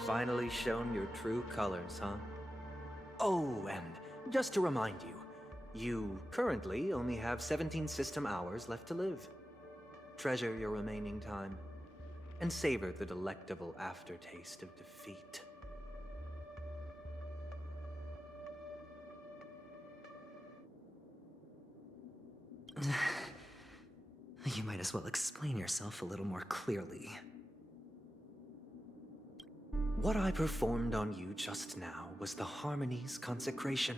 Finally shown your true colors, huh? Oh, and just to remind you, you currently only have 17 system hours left to live. Treasure your remaining time, and savor the delectable aftertaste of defeat. You might as well explain yourself a little more clearly. What I performed on you just now was the Harmony's consecration.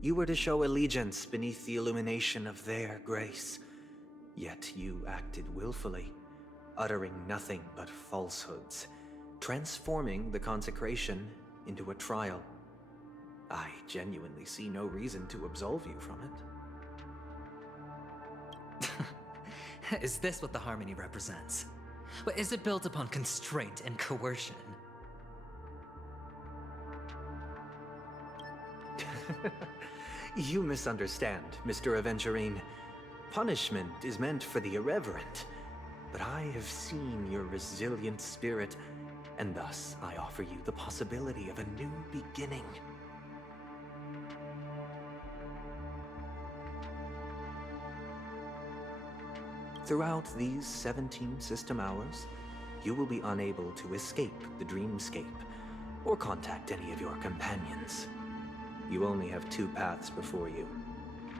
You were to show allegiance beneath the illumination of their grace. Yet you acted willfully, uttering nothing but falsehoods, transforming the consecration into a trial. I genuinely see no reason to absolve you from it. Is this what the Harmony represents? But is it built upon constraint and coercion? You misunderstand, Mr. Aventurine. Punishment is meant for the irreverent, but I have seen your resilient spirit, and thus I offer you the possibility of a new beginning. Throughout these 17 system hours, you will be unable to escape the dreamscape or contact any of your companions. You only have 2 paths before you,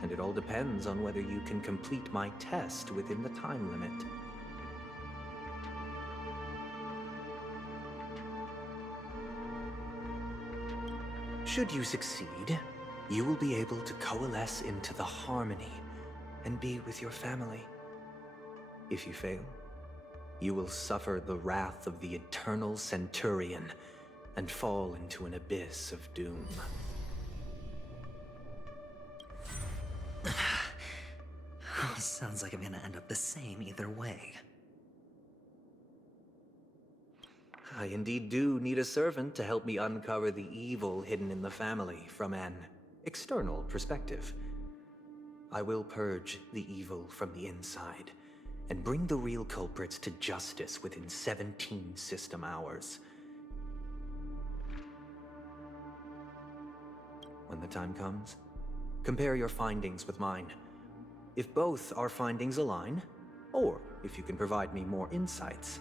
and it all depends on whether you can complete my test within the time limit. Should you succeed, you will be able to coalesce into the Harmony and be with your family. If you fail, you will suffer the wrath of the Eternal Centurion and fall into an abyss of doom. Sounds like I'm gonna end up the same either way. I indeed do need a servant to help me uncover the evil hidden in the family from an external perspective. I will purge the evil from the inside and bring the real culprits to justice within 17 system hours. When the time comes, compare your findings with mine. If both our findings align, or if you can provide me more insights,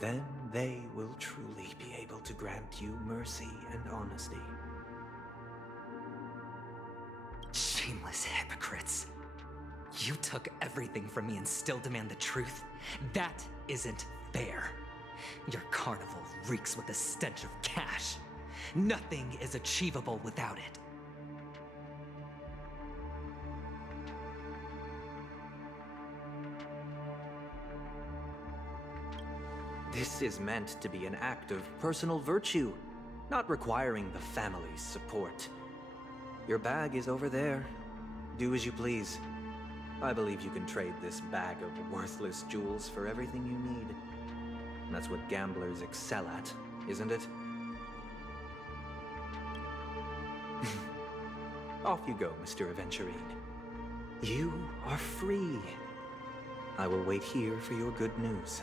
then they will truly be able to grant you mercy and honesty. Shameless hypocrites. You took everything from me and still demand the truth? That isn't fair. Your carnival reeks with the stench of cash. Nothing is achievable without it. This is meant to be an act of personal virtue, not requiring the family's support. Your bag is over there. Do as you please. I believe you can trade this bag of worthless jewels for everything you need. That's what gamblers excel at, isn't it? Off you go, Mr. Aventurine. You are free. I will wait here for your good news.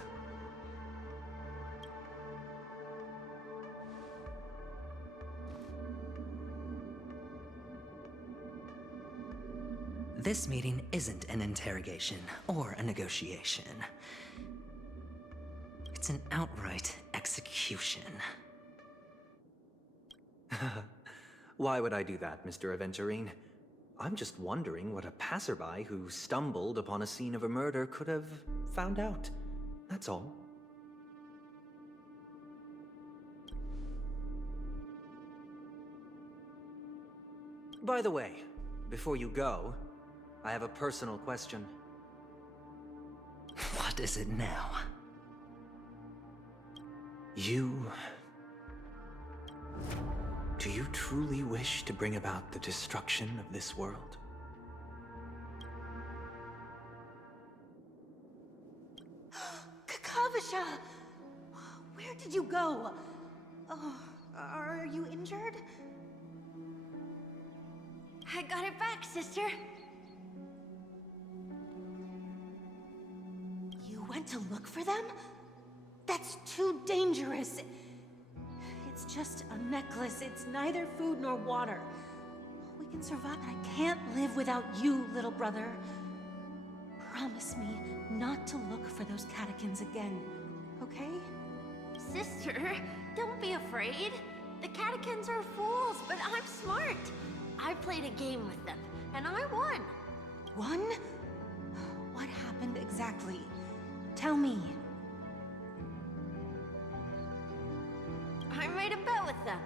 This meeting isn't an interrogation or a negotiation. It's an outright execution. Why would I do that, Mr. Aventurine? I'm just wondering what a passerby who stumbled upon a scene of a murder could have found out. That's all. By the way, before you go, I have a personal question. What is it now? Do you truly wish to bring about the destruction of this world? Kakavasha! Where did you go? Oh, are you injured? I got it back, sister. You went to look for them? That's too dangerous. It's just a necklace. It's neither food nor water. We can survive, but I can't live without you, little brother. Promise me not to look for those catechins again, okay? Sister, don't be afraid. The catechins are fools, but I'm smart. I played a game with them, and I won. Won? What happened exactly? Tell me. I made a bet with them.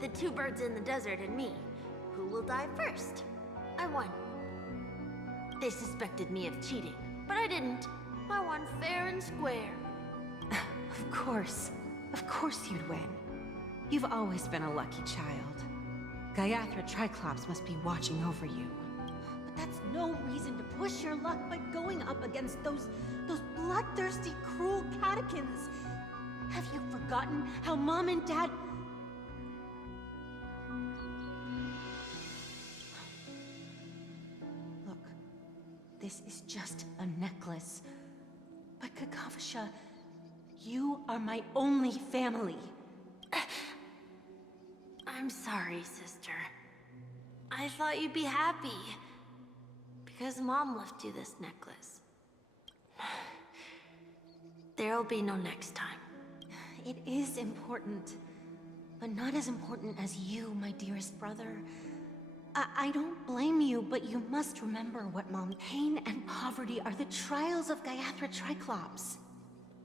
The two birds in the desert and me. Who will die first? I won. They suspected me of cheating, but I didn't. I won fair and square. Of course. Of course you'd win. You've always been a lucky child. Gaiathra Triclops must be watching over you. But that's no reason to push your luck by going up against those bloodthirsty, cruel catechins. Have you forgotten how Mom and Dad... Look, this is just a necklace. But Kakavasha, you are my only family. I'm sorry, sister. I thought you'd be happy. Because Mom left you this necklace. There'll be no next time. It is important. But not as important as you, my dearest brother. I don't blame you, but you must remember what Mom... Pain and poverty are the trials of Gaiathra Triclops.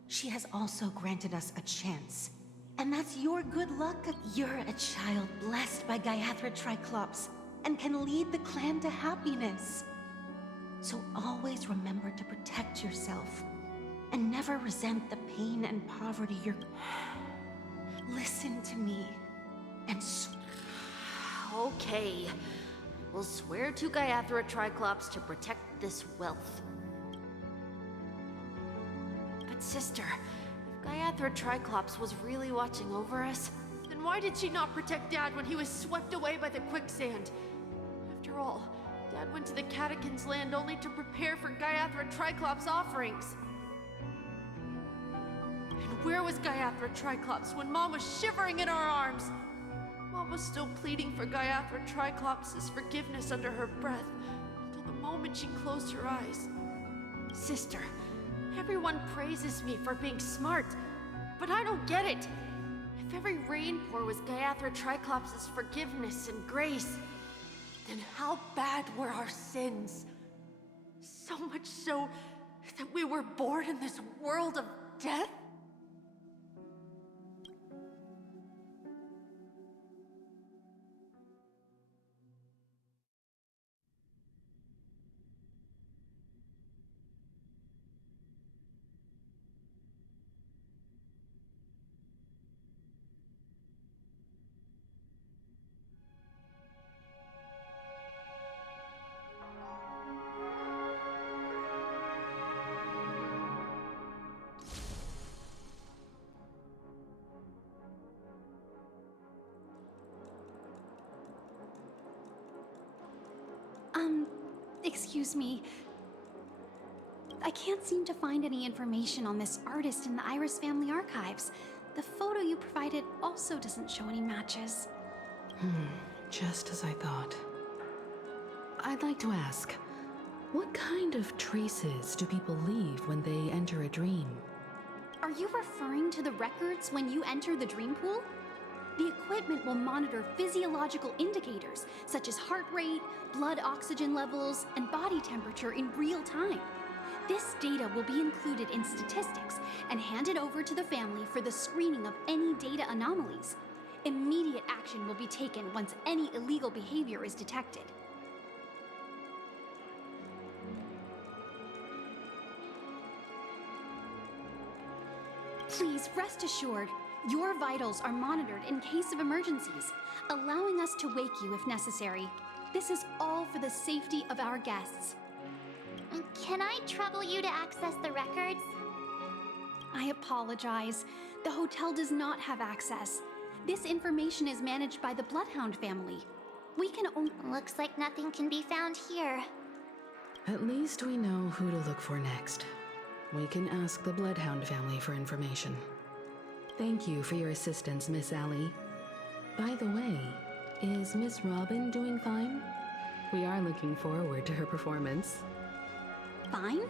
She has also granted us a chance. And that's your good luck. You're a child blessed by Gaiathra Triclops and can lead the clan to happiness. So always remember to protect yourself and never resent the pain and poverty you're... Listen to me and Okay. We'll swear to Gaiathra Triclops to protect this wealth. But sister, if Gaiathra Triclops was really watching over us, Then why did she not protect Dad when he was swept away by the quicksand? After all, Dad went to the Catechins' land only to prepare for Gaiathra Triclops' offerings. And where was Gaiathra Triclops when Mom was shivering in our arms? Mom was still pleading for Gaiathra Triclops' forgiveness under her breath, until the moment she closed her eyes. Sister, everyone praises me for being smart, but I don't get it. If every rainpour was Gaiathra Triclops' forgiveness and grace, then how bad were our sins? So much so that we were born in this world of death? Excuse me. I can't seem to find any information on this artist in the Iris family archives. The photo you provided also doesn't show any matches. Just as I thought. I'd like to ask, what kind of traces do people leave when they enter a dream? Are you referring to the records when you enter the dream pool? The equipment will monitor physiological indicators such as heart rate, blood oxygen levels, and body temperature in real time. This data will be included in statistics and handed over to the family for the screening of any data anomalies. Immediate action will be taken once any illegal behavior is detected. Please rest assured, your vitals are monitored in case of emergencies, allowing us to wake you if necessary. This is all for the safety of our guests. Can I trouble you to access the records? I apologize. The hotel does not have access. This information is managed by the Bloodhound family. We can only... Looks like nothing can be found here. At least we know who to look for next. We can ask the Bloodhound family for information. Thank you for your assistance, Miss Allie. By the way, is Miss Robin doing fine? We are looking forward to her performance. Fine?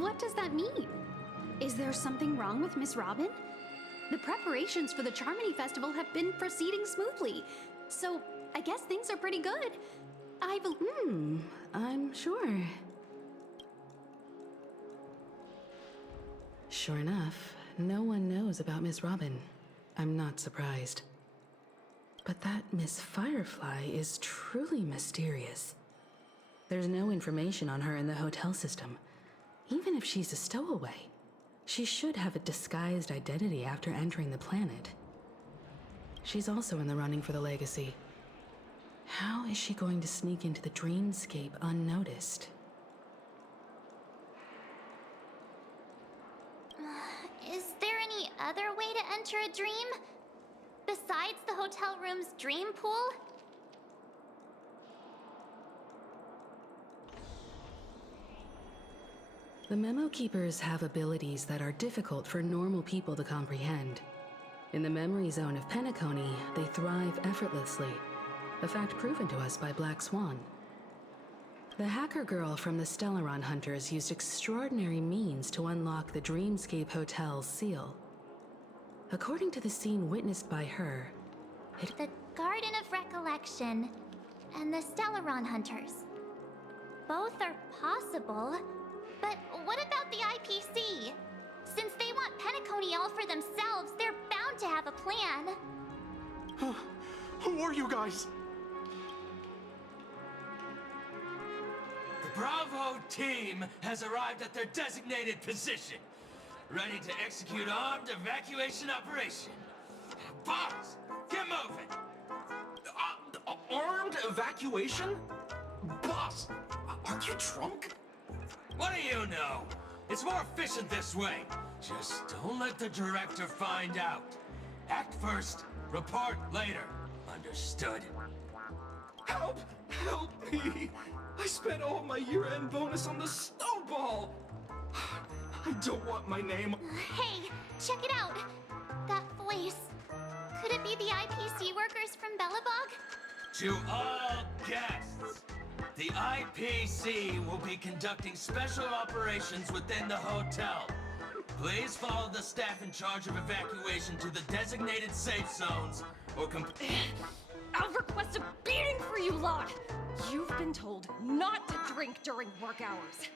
What does that mean? Is there something wrong with Miss Robin? The preparations for the Charmony Festival have been proceeding smoothly, so I guess things are pretty good. I'm sure. Sure enough, no one knows about Miss Robin. I'm not surprised. But that Miss Firefly is truly mysterious. There's no information on her in the hotel system. Even if she's a stowaway, she should have a disguised identity after entering the planet. She's also in the running for the legacy. How is she going to sneak into the dreamscape unnoticed? Is there any other way to enter a dream? Besides the hotel room's dream pool? The Memo Keepers have abilities that are difficult for normal people to comprehend. In the memory zone of Peniconii, they thrive effortlessly, a fact proven to us by Black Swan. The hacker girl from the Stellaron Hunters used extraordinary means to unlock the Dreamscape Hotel's seal. According to the scene witnessed by her, The Garden of Recollection and the Stellaron Hunters. Both are possible, but what about the IPC? Since they want Peniconii all for themselves, they're bound to have a plan. Who are you guys? The Bravo team has arrived at their designated position, ready to execute armed evacuation operation. Boss, get moving! Armed evacuation? Boss, are you drunk? What do you know? It's more efficient this way. Just don't let the director find out. Act first, report later. Understood? Help! Help me! I spent all my year-end bonus on the snowball! I don't want my name. Hey, check it out. That voice. Could it be the IPC workers from Bellabog? To all guests, the IPC will be conducting special operations within the hotel. Please follow the staff in charge of evacuation to the designated safe zones or I'll request a beating for you lot! You've been told not to drink during work hours.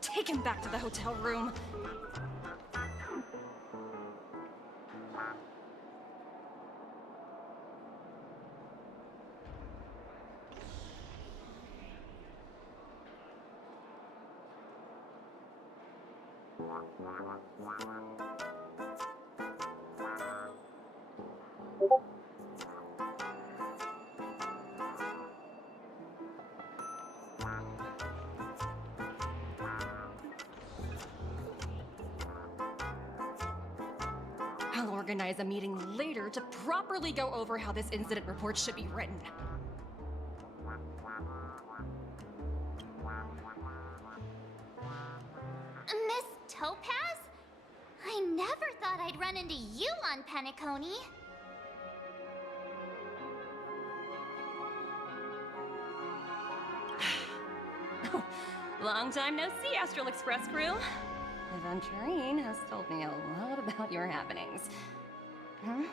Take him back to the hotel room. I'll organize a meeting later to properly go over how this incident report should be written. Miss Topaz? I never thought I'd run into you on Peniconii. Long time no see, Astral Express crew. Aventurine has told me a lot about your happenings. Hmm?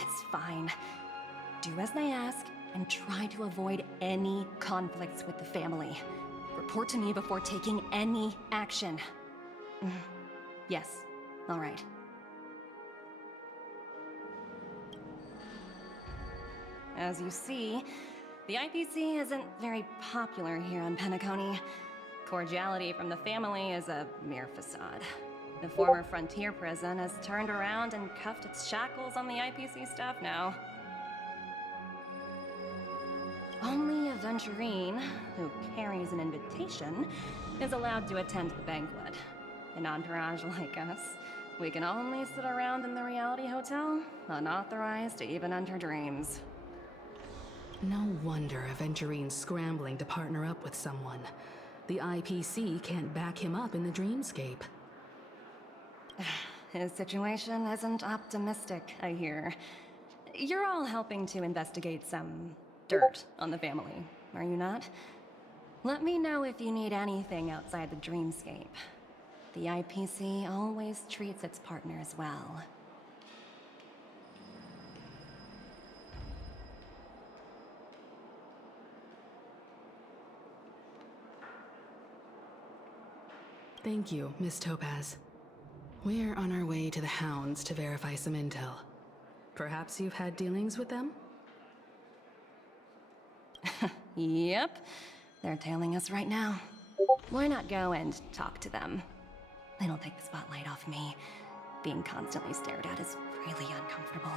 It's fine. Do as I ask, and try to avoid any conflicts with the family. Report to me before taking any action. Yes. All right. As you see, the IPC isn't very popular here on Peniconii. Cordiality from the family is a mere facade. The former frontier prison has turned around and cuffed its shackles on the IPC staff now. Only a Venturine, who carries an invitation, is allowed to attend the banquet. An entourage like us, we can only sit around in the reality hotel, unauthorized to even enter dreams. No wonder a Venturine's scrambling to partner up with someone. The IPC can't back him up in the dreamscape. His situation isn't optimistic, I hear. You're all helping to investigate some dirt on the family, are you not? Let me know if you need anything outside the dreamscape. The IPC always treats its partners well. Thank you, Miss Topaz. We're on our way to the Hounds to verify some intel. Perhaps you've had dealings with them? Yep. They're tailing us right now. Why not go and talk to them? It'll take the spotlight off me. Being constantly stared at is really uncomfortable.